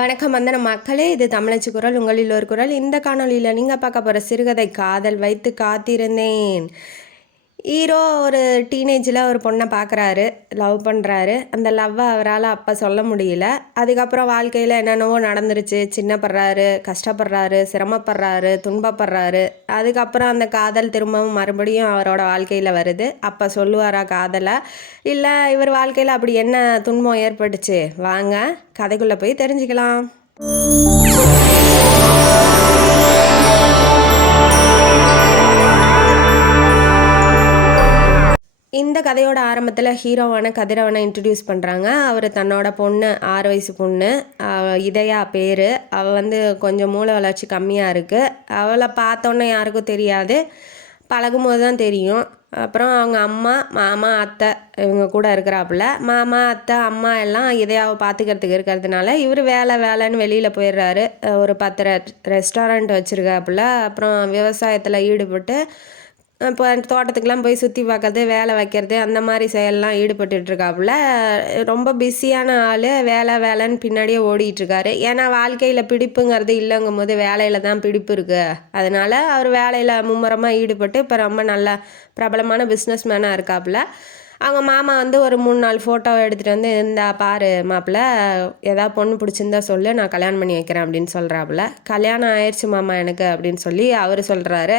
வணக்கம் வந்தன மக்களே, இது தமிழச்சி குரல், உங்களில் ஒரு குரல். இந்த காணொலியில் நீங்கள் பார்க்க போகிற சிறுகதை காதல் வைத்து காத்திருந்தேன். ஹீரோ ஒரு டீனேஜில் ஒரு பொண்ணை பார்க்குறாரு, லவ் பண்ணுறாரு. அந்த லவ்வை அவரால் அப்போ சொல்ல முடியல. அதுக்கப்புறம் வாழ்க்கையில் என்னென்னவோ நடந்துருச்சு. சின்னப்படுறாரு, கஷ்டப்படுறாரு, சிரமப்படுறாரு, துன்பப்படுறாரு. அதுக்கப்புறம் அந்த காதல் திரும்பவும் மறுபடியும் அவரோட வாழ்க்கையில் வருது. அப்போ சொல்லுவாரா காதலை? இல்லை இவர் வாழ்க்கையில் அப்படி என்ன துன்பம் ஏற்பட்டுச்சு? வாங்க கதைக்குள்ளே போய் தெரிஞ்சுக்கலாம். இந்த கதையோட ஆரம்பத்தில் ஹீரோவான கதிரவனை இன்ட்ரடியூஸ் பண்ணுறாங்க. அவர் தன்னோட பொண்ணு, 6 வயசு பொண்ணு, இதயா பேர். அவள் வந்து கொஞ்சம் மூளை வளர்ச்சி கம்மியாக இருக்குது. அவளை பார்த்தோன்னே யாருக்கும் தெரியாது, பழகும்போது தான் தெரியும். அப்புறம் அவங்க அம்மா, மாமா, அத்தை இவங்க கூட இருக்கிறாப்புல. மாமா, அத்தை, அம்மா எல்லாம் இதயாவை பார்த்துக்கிறதுக்கு இருக்கிறதுனால இவர் வேலைன்னு வெளியில் போயிடுறாரு. ஒரு 10 ரெஸ்டாரண்ட் வச்சுருக்காப்புல. அப்புறம் விவசாயத்தில் ஈடுபட்டு இப்போ தோட்டத்துக்கெலாம் போய் சுற்றி பார்க்கறது, வேலை வைக்கிறது, அந்த மாதிரி செயல்லாம் ஈடுபட்டுருக்காப்புல. ரொம்ப பிஸியான ஆள். வேலைன்னு பின்னாடியே ஓடிட்டுருக்காரு. ஏன்னா வாழ்க்கையில் பிடிப்புங்கிறது இல்லைங்கும் போது வேலையில் தான் பிடிப்பு இருக்குது. அதனால் அவர் வேலையில் மும்முரமாக ஈடுபட்டு இப்போ ரொம்ப நல்ல பிரபலமான பிஸ்னஸ் மேனாக இருக்காப்புல. அவங்க மாமா வந்து ஒரு 3-4 ஃபோட்டோ எடுத்துகிட்டு வந்து, இந்தா பாரு மாப்பிள்ள, ஏதாவது பொண்ணு பிடிச்சிருந்தா சொல்லு, நான் கல்யாணம் பண்ணி வைக்கிறேன் அப்படின்னு சொல்கிறாப்புல. கல்யாணம் ஆயிடுச்சு மாமா எனக்கு அப்படின்னு சொல்லி அவர் சொல்கிறாரு.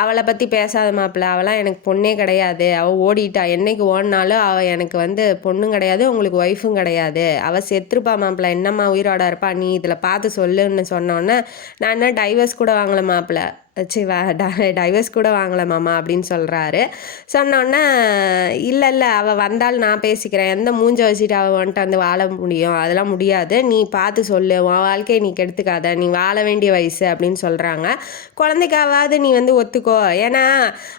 அவளை பற்றி பேசாத மாப்பிள்ள, அவளாம் எனக்கு பொண்ணே கிடையாது, அவள் ஓடிட்டா. என்னைக்கு ஓடினாலும் அவள் எனக்கு வந்து பொண்ணும் கிடையாது, உங்களுக்கு ஒய்ஃபும் கிடையாது, அவள் செத்துருப்பா மாப்பிள்ள, என்னம்மா உயிரோட இருப்பா, நீ இதில் பார்த்து சொல்லுன்னு சொன்னோன்னே, நான் என்ன டைவர்ஸ் கூட வாங்கலை மாப்பிள்ள, டைவர்ஸ் கூட வாங்கலை மாமா அப்படின்னு சொல்கிறாரு. சொன்னோன்னே, இல்லை அவள் வந்தால் நான் பேசிக்கிறேன், எந்த மூஞ்ச வச்சுட்டு அவள் வந்துட்டு வந்து வாழ முடியும், அதெல்லாம் முடியாது, நீ பார்த்து சொல்லு, உன் வாழ்க்கையை நீ கெடுத்துக்காத, நீ வாழ வேண்டிய வயசு அப்படின்னு சொல்கிறாங்க. குழந்தைக்காவது நீ வந்து ஒத்துக்கோ, ஏன்னா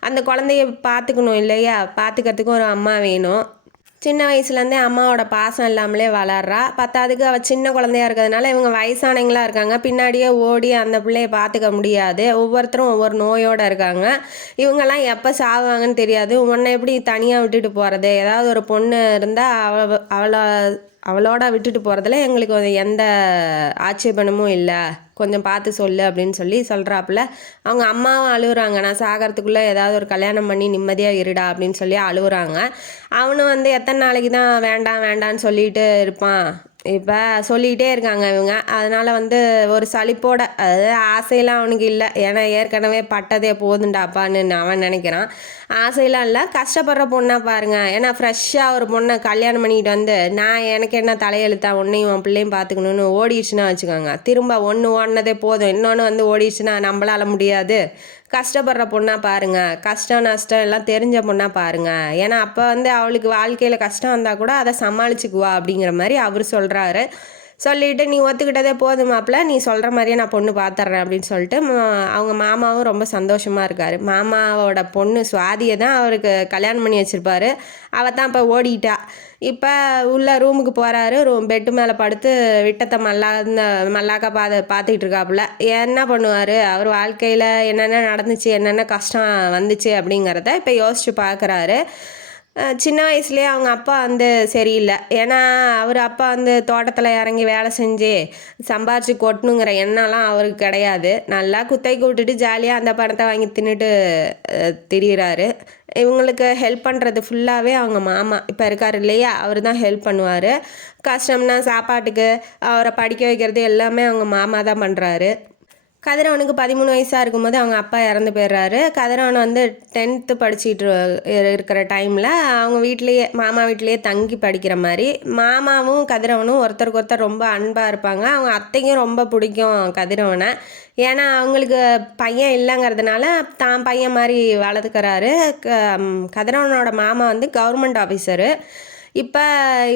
அந்த குழந்தைய பார்த்துக்கணும் இல்லையா, பார்த்துக்கிறதுக்கும் ஒரு அம்மா வேணும். சின்ன வயசுலேருந்தே அம்மாவோட பாசம் இல்லாமலே வளர்றா. பத்தாவதுக்கு அவள் சின்ன குழந்தையா இருக்கிறதுனால இவங்க வயசானவங்களாக இருக்காங்க, பின்னாடியே ஓடி அந்த பிள்ளைய பார்த்துக்க முடியாது. ஒவ்வொருத்தரும் ஒவ்வொரு நோயோடு இருக்காங்க. இவங்கெல்லாம் எப்போ சாவாங்கன்னு தெரியாது. உன்னை எப்படி தனியாக விட்டுட்டு போகிறது? ஏதாவது ஒரு பொண்ணு இருந்தால் அவளோட விட்டுட்டு போகிறதுல எங்களுக்கு எந்த ஆட்சேபனமும் இல்லை, கொஞ்சம் பார்த்து சொல்லு அப்படின்னு சொல்லி சொல்கிறாப்புல. அவங்க அம்மாவும் அழுகுறாங்க, நான் சாகிறதுக்குள்ளே ஏதாவது ஒரு கல்யாணம் பண்ணி நிம்மதியாக இருடா அப்படின்னு சொல்லி அழுகுறாங்க. அவனும் வந்து எத்தனை நாளைக்கு தான் வேண்டான்னு சொல்லிட்டு இருப்பான். இப்போ சொல்லிகிட்டே இருக்காங்க இவங்க. அதனால் வந்து ஒரு சலிப்போட, அதாவது ஆசையெல்லாம் அவனுக்கு இல்லை, ஏன்னா ஏற்கனவே பட்டதே போதுண்டாப்பான்னு அவன் நினைக்கிறான். ஆசையெல்லாம் இல்லை, கஷ்டப்படுற பொண்ணாக பாருங்க. ஏன்னா ஃப்ரெஷ்ஷாக ஒரு பொண்ணை கல்யாணம் பண்ணிக்கிட்டு வந்து, நான் எனக்கு என்ன தலையெழுத்தா, உன்னையும் உன் பிள்ளையும் பார்த்துக்கணுன்னு ஓடிடுச்சுன்னா வச்சுக்கோங்க, திரும்ப ஒன்று ஓடினதே போதும், இன்னொன்று வந்து ஓடிடுச்சுன்னா நம்மளால முடியாது. கஷ்டப்படுற பொண்ணாக பாருங்கள், கஷ்டம் நஷ்டம் எல்லாம் தெரிஞ்ச பொண்ணாக பாருங்கள். ஏன்னா அப்போ வந்து அவளுக்கு வாழ்க்கையில் கஷ்டம் வந்தால் கூட அதை சமாளிச்சுக்குவா அப்படிங்கிற மாதிரி அவர் சொல்கிறாரு. சொல்லிவிட்டு, நீ ஒத்துக்கிட்டதே போதும் மாப்பிள்ள, நீ சொல்கிற மாதிரியே நான் பொண்ணு பார்த்துட்றேன் அப்படின்னு சொல்லிட்டு அவங்க மாமாவும் ரொம்ப சந்தோஷமாக இருக்கார். மாமாவோட பொண்ணு சுவாதியை தான் அவருக்கு கல்யாணம் பண்ணி வச்சுருப்பாரு. அவள் தான் இப்போ ஓடிட்டா. இப்போ உள்ள ரூமுக்கு போகிறாரு. பெட்டு மேலே படுத்து விட்டத்தை மல்லாக்கா பார்த்துக்கிட்டு இருக்காப்புல. என்ன பண்ணுவார்? அவர் வாழ்க்கையில் என்னென்ன நடந்துச்சு, என்னென்ன கஷ்டம் வந்துச்சு அப்படிங்கிறத இப்போ யோசித்து பார்க்குறாரு. சின்ன வயசுலேயே அவங்க அப்பா வந்து சரியில்லை. ஏன்னா அவர் அப்பா வந்து தோட்டத்தில் இறங்கி வேலை செஞ்சு சம்பாரித்து கொட்டணுங்கிற எண்ணம்லாம் அவருக்கு கிடையாது. நல்லா குத்தைக்கு விட்டுட்டு ஜாலியாக அந்த பணத்தை வாங்கி தின்னுட்டு திரியிறாரு. இவங்களுக்கு ஹெல்ப் பண்ணுறது ஃபுல்லாகவே அவங்க மாமா இப்போ இருக்கார் இல்லையா, அவர் தான் ஹெல்ப் பண்ணுவார். கஷ்டம்னா சாப்பாட்டுக்கு, அவரை படிக்க வைக்கிறது எல்லாமே அவங்க மாமா தான் பண்ணுறாரு. கதிரவனுக்கு 13 வயசாக இருக்கும்போது அவங்க அப்பா இறந்து போயிடுறாரு. கதிரவன் வந்து 10th படிச்சுட்டு இருக்கிற டைமில் அவங்க வீட்லேயே, மாமா வீட்லேயே தங்கி படிக்கிற மாதிரி. மாமாவும் கதிரவனும் ஒருத்தருக்கு ஒருத்தர் ரொம்ப அன்பாக இருப்பாங்க. அவங்க அத்தைக்கும் ரொம்ப பிடிக்கும் கதிரவனை. ஏன்னா அவங்களுக்கு பையன் இல்லைங்கிறதுனால தான் பையன் மாதிரி வளர்த்துக்கிறாரு. கதிரவனோட மாமா வந்து கவர்மெண்ட் ஆஃபீஸரு. இப்போ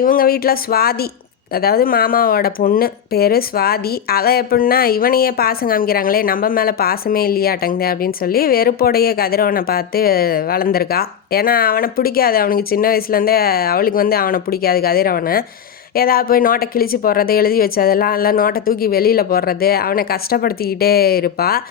இவங்க வீட்டில் சுவாதி, அதாவது மாமாவோட பொண்ணு பேர் சுவாதி. அவள் எப்படின்னா, இவனையே பாசம் காமிக்கிறாங்களே, நம்ம மேலே பாசமே இல்லையாட்டங்குது அப்படின்னு சொல்லி வெறுப்போடைய கதிரவனை பார்த்து வளர்ந்துருக்கா. ஏன்னா அவனை பிடிக்காது, அவனுக்கு சின்ன வயசுலேருந்தே அவளுக்கு வந்து அவனை பிடிக்காது கதிரவனை. ஏதாவது போய் நோட்டை கிழிச்சு போடுறது, எழுதி வச்சதெல்லாம் இல்லை நோட்டை தூக்கி வெளியில் போடுறது, அவனை கஷ்டப்படுத்திக்கிட்டே இருப்பாள்.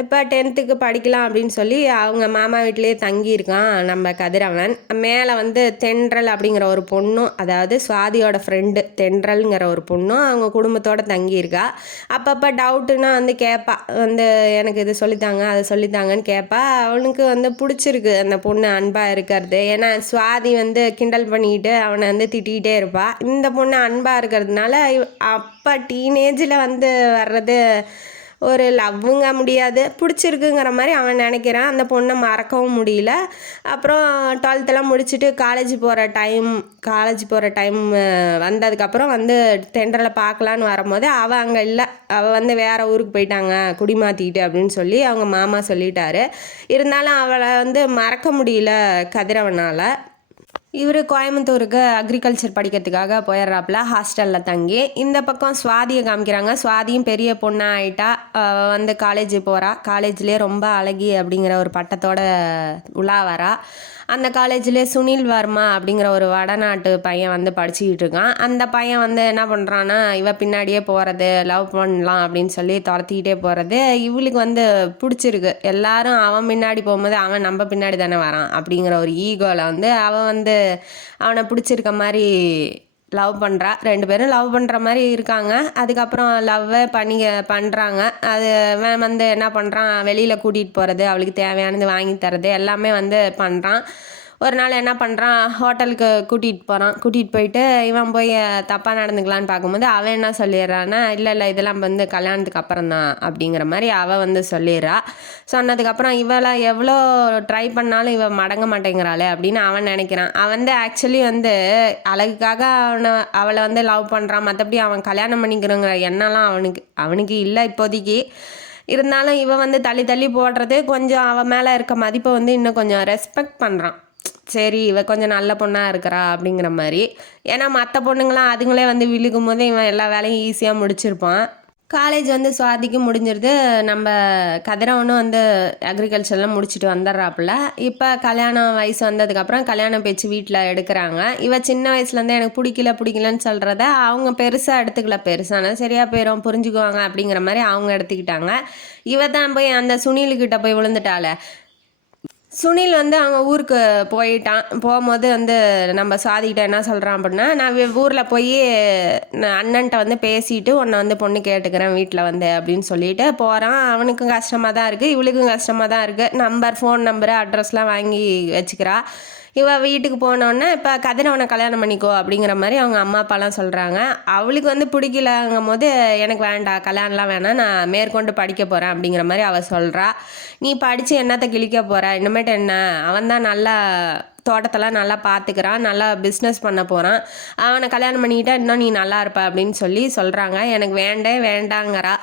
இப்போ 10th படிக்கலாம் அப்படின்னு சொல்லி அவங்க மாமா வீட்டிலேயே தங்கியிருக்கான் நம்ம கதிரவன். மேலே வந்து தென்றல் அப்படிங்கிற ஒரு பொண்ணும், அதாவது சுவாதியோட ஃப்ரெண்டு தென்றல்ங்கிற ஒரு பொண்ணும் அவங்க குடும்பத்தோடு தங்கியிருக்கா. அப்பப்போ டவுட்டுன்னா வந்து கேட்பா, வந்து எனக்கு இது சொல்லித்தாங்க அதை சொல்லித்தாங்கன்னு கேட்பா. அவனுக்கு வந்து பிடிச்சிருக்கு அந்த பொண்ணு அன்பாக இருக்கிறது. ஏன்னா சுவாதி வந்து கிண்டல் பண்ணிக்கிட்டு அவனை வந்து திட்டிகிட்டே இருப்பாள். இந்த பொண்ணு அன்பாக இருக்கிறதுனால அப்போ டீனேஜில் வந்து வர்றது ஒரு லவ்வுங்க முடியாது, பிடிச்சிருக்குங்கிற மாதிரி அவன் நினைக்கிறான். அந்த பொண்ணை மறக்கவும் முடியல. அப்புறம் 12th முடிச்சுட்டு காலேஜ் போகிற டைம் வந்ததுக்கப்புறம் வந்து தென்றலை பார்க்கலான்னு வரும்போது அவள் அங்கே இல்லை. அவள் வந்து வேறு ஊருக்கு போயிட்டாங்க குடி மாற்றிக்கிட்டு அப்படின்னு சொல்லி அவங்க மாமா சொல்லிட்டாரு. இருந்தாலும் அவளை வந்து மறக்க முடியல கதிரவனால். இவர் கோயம்புத்தூருக்கு அக்ரிகல்ச்சர் படிக்கிறதுக்காக போயிடுறாப்புல ஹாஸ்டலில் தங்கி. இந்த பக்கம் சுவாதியை காமிக்கிறாங்க. சுவாதியும் பெரிய பொண்ணாக ஆகிட்டா, வந்து காலேஜ் போகிறா. காலேஜ்லேயே ரொம்ப அழகி அப்படிங்கிற ஒரு பட்டத்தோட உலா வரா. அந்த காலேஜ்லேயே சுனில் வர்மா அப்படிங்கிற ஒரு வடநாட்டு பையன் வந்து படிச்சுக்கிட்டு இருக்கான். அந்த பையன் வந்து என்ன பண்ணுறான்னா இவ பின்னாடியே போகிறது, லவ் பண்ணலாம் அப்படின்னு சொல்லி துரத்திக்கிட்டே போகிறது இவளுக்கு வந்து பிடிச்சிருக்கு. எல்லாரும் அவன் பின்னாடி போகும்போது அவன் நம்ம பின்னாடி தானே வரான் அப்படிங்கிற ஒரு ஈகோவில் வந்து அவன் வந்து அவனை பிடிச்சிருக்க மாதிரி லவ் பண்ணுறா. 2 பேரும் லவ் பண்ணுற மாதிரி இருக்காங்க. அதுக்கப்புறம் லவ்வை பண்ணுறாங்க. அது வந்து என்ன பண்ணுறான், வெளியில் கூட்டிகிட்டு போகிறது, அவளுக்கு தேவையானது வாங்கி தரது எல்லாமே வந்து பண்ணுறான். ஒரு நாள் என்ன பண்ணுறான், ஹோட்டலுக்கு கூட்டிகிட்டு போயிட்டு இவன் போய் தப்பாக நடந்துக்கலான்னு பார்க்கும்போது அவன் என்ன சொல்லிடுறான்னா, இல்லை இதெல்லாம் வந்து கல்யாணத்துக்கு அப்புறம் தான் அப்படிங்கிற மாதிரி அவள் வந்து சொல்லிடுறா. சொன்னதுக்கப்புறம் இவளை எவ்வளோ ட்ரை பண்ணாலும் இவள் மடங்க மாட்டேங்கிறாளே அப்படின்னு அவன் நினைக்கிறான். அவன் வந்து ஆக்சுவலி வந்து அழகுக்காக அவளை வந்து லவ் பண்ணுறான். மற்றபடி அவன் கல்யாணம் பண்ணிக்கிறோங்கிற எண்ணம்லாம் அவனுக்கு இல்லை இப்போதைக்கு. இருந்தாலும் இவன் வந்து தள்ளி போடுறது கொஞ்சம் அவன் மேலே இருக்க மதிப்பை வந்து இன்னும் கொஞ்சம் ரெஸ்பெக்ட் பண்ணுறான். சரி இவ கொஞ்சம் நல்ல பொண்ணாக இருக்கிறா அப்படிங்கிற மாதிரி. ஏன்னா மற்ற பொண்ணுங்களாம் அதுங்களே வந்து விழுகும் போது இவன் எல்லா வேலையும் ஈஸியாக முடிச்சிருப்பான். காலேஜ் வந்து சுவாதிக்கு முடிஞ்சிருது. நம்ம கதிரவனும் வந்து அக்ரிகல்ச்சர்லாம் முடிச்சுட்டு வந்துடுறாப்புல. இப்போ கல்யாணம் வயசு வந்ததுக்கப்புறம் கல்யாணம் பேச்சு வீட்டில் எடுக்கிறாங்க. இவ சின்ன வயசுலேருந்து எனக்கு பிடிக்கலன்னு சொல்கிறத அவங்க பெருசாக எடுத்துக்கல. பெருசான சரியாக போயிடும், புரிஞ்சுக்குவாங்க அப்படிங்கிற மாதிரி அவங்க எடுத்துக்கிட்டாங்க. இவ தான் போய் அந்த சுனில்கிட்ட போய் விழுந்துட்டாளே. சுனில் வந்து அவங்க ஊருக்கு போகும்போது வந்து நம்ம சுவாதிக்கிட்ட என்ன சொல்கிறான் அப்படின்னா, நான் ஊரில் போய் நான் அண்ணன்ட்ட வந்து பேசிட்டு உன்னை வந்து பொண்ணு கேட்டுக்கிறேன் வீட்டில் வந்து அப்படின்னு சொல்லிட்டு போகிறான். அவனுக்கும் கஷ்டமாக தான் இருக்குது, இவளுக்கும் கஷ்டமாக தான் இருக்குது. ஃபோன் நம்பரு அட்ரஸ்லாம் வாங்கி வச்சுக்கிறா. இவள் வீட்டுக்கு போனோடனே இப்போ கதிரவனை கல்யாணம் பண்ணிக்கோ அப்படிங்கிற மாதிரி அவங்க அம்மா அப்பாலாம் சொல்கிறாங்க. அவளுக்கு வந்து பிடிக்கலங்கும் போது எனக்கு வேண்டாம், கல்யாணம்லாம் வேணாம், நான் மேற்கொண்டு படிக்க போகிறேன் அப்படிங்கிற மாதிரி அவள் சொல்கிறா. நீ படித்து என்னத்தை கிழிக்க போகிற, இனிமேட்டு என்ன, அவன் தான் நல்லா தோட்டத்தெல்லாம் நல்லா பார்த்துக்கிறான், நல்லா பிஸ்னஸ் பண்ண போகிறான், அவனை கல்யாணம் பண்ணிக்கிட்டா இன்னும் நீ நல்லா இருப்ப அப்படின்னு சொல்கிறாங்க. எனக்கு வேண்டாங்கிறா.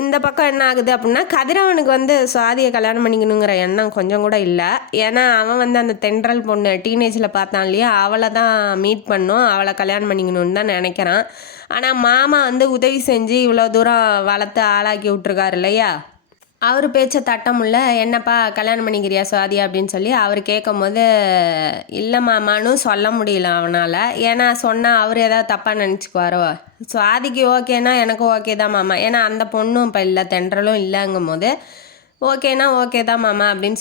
இந்த பக்கம் என்ன ஆகுது அப்படின்னா, கதிரவனுக்கு வந்து சுவாதியை கல்யாணம் பண்ணிக்கணுங்கிற எண்ணம் கொஞ்சம் கூட இல்லை. ஏன்னா அவன் வந்து அந்த தென்றல் பொண்ணு டீனேஜில் பார்த்தான் இல்லையா, அவளை தான் மீட் பண்ணும், அவளை கல்யாணம் பண்ணிக்கணும்னு தான் நினைக்கிறான். ஆனால் மாமா வந்து உதவி செஞ்சு இவ்வளோ தூரம் வளர்த்து ஆளாக்கி விட்ருக்காரு இல்லையா, அவர் பேச்சை தட்ட முடியல. என்னப்பா கல்யாணம் பண்ணிக்கிறியா சுவாதி அப்படின்னு சொல்லி அவர் கேட்கும் போது இல்லை மாமான்னு சொல்ல முடியல அவனால். ஏன்னா சொன்னால் அவர் ஏதாவது தப்பாக நினச்சிக்குவாரோ. சுவாதிக்கு ஓகேனா எனக்கும் ஓகே தான் மாமா, ஏன்னா அந்த பொண்ணும் இப்போ இல்லை, தென்றலும் இல்லைங்கும் போது ஓகேனா ஓகே தான் மாமா அப்படின்னு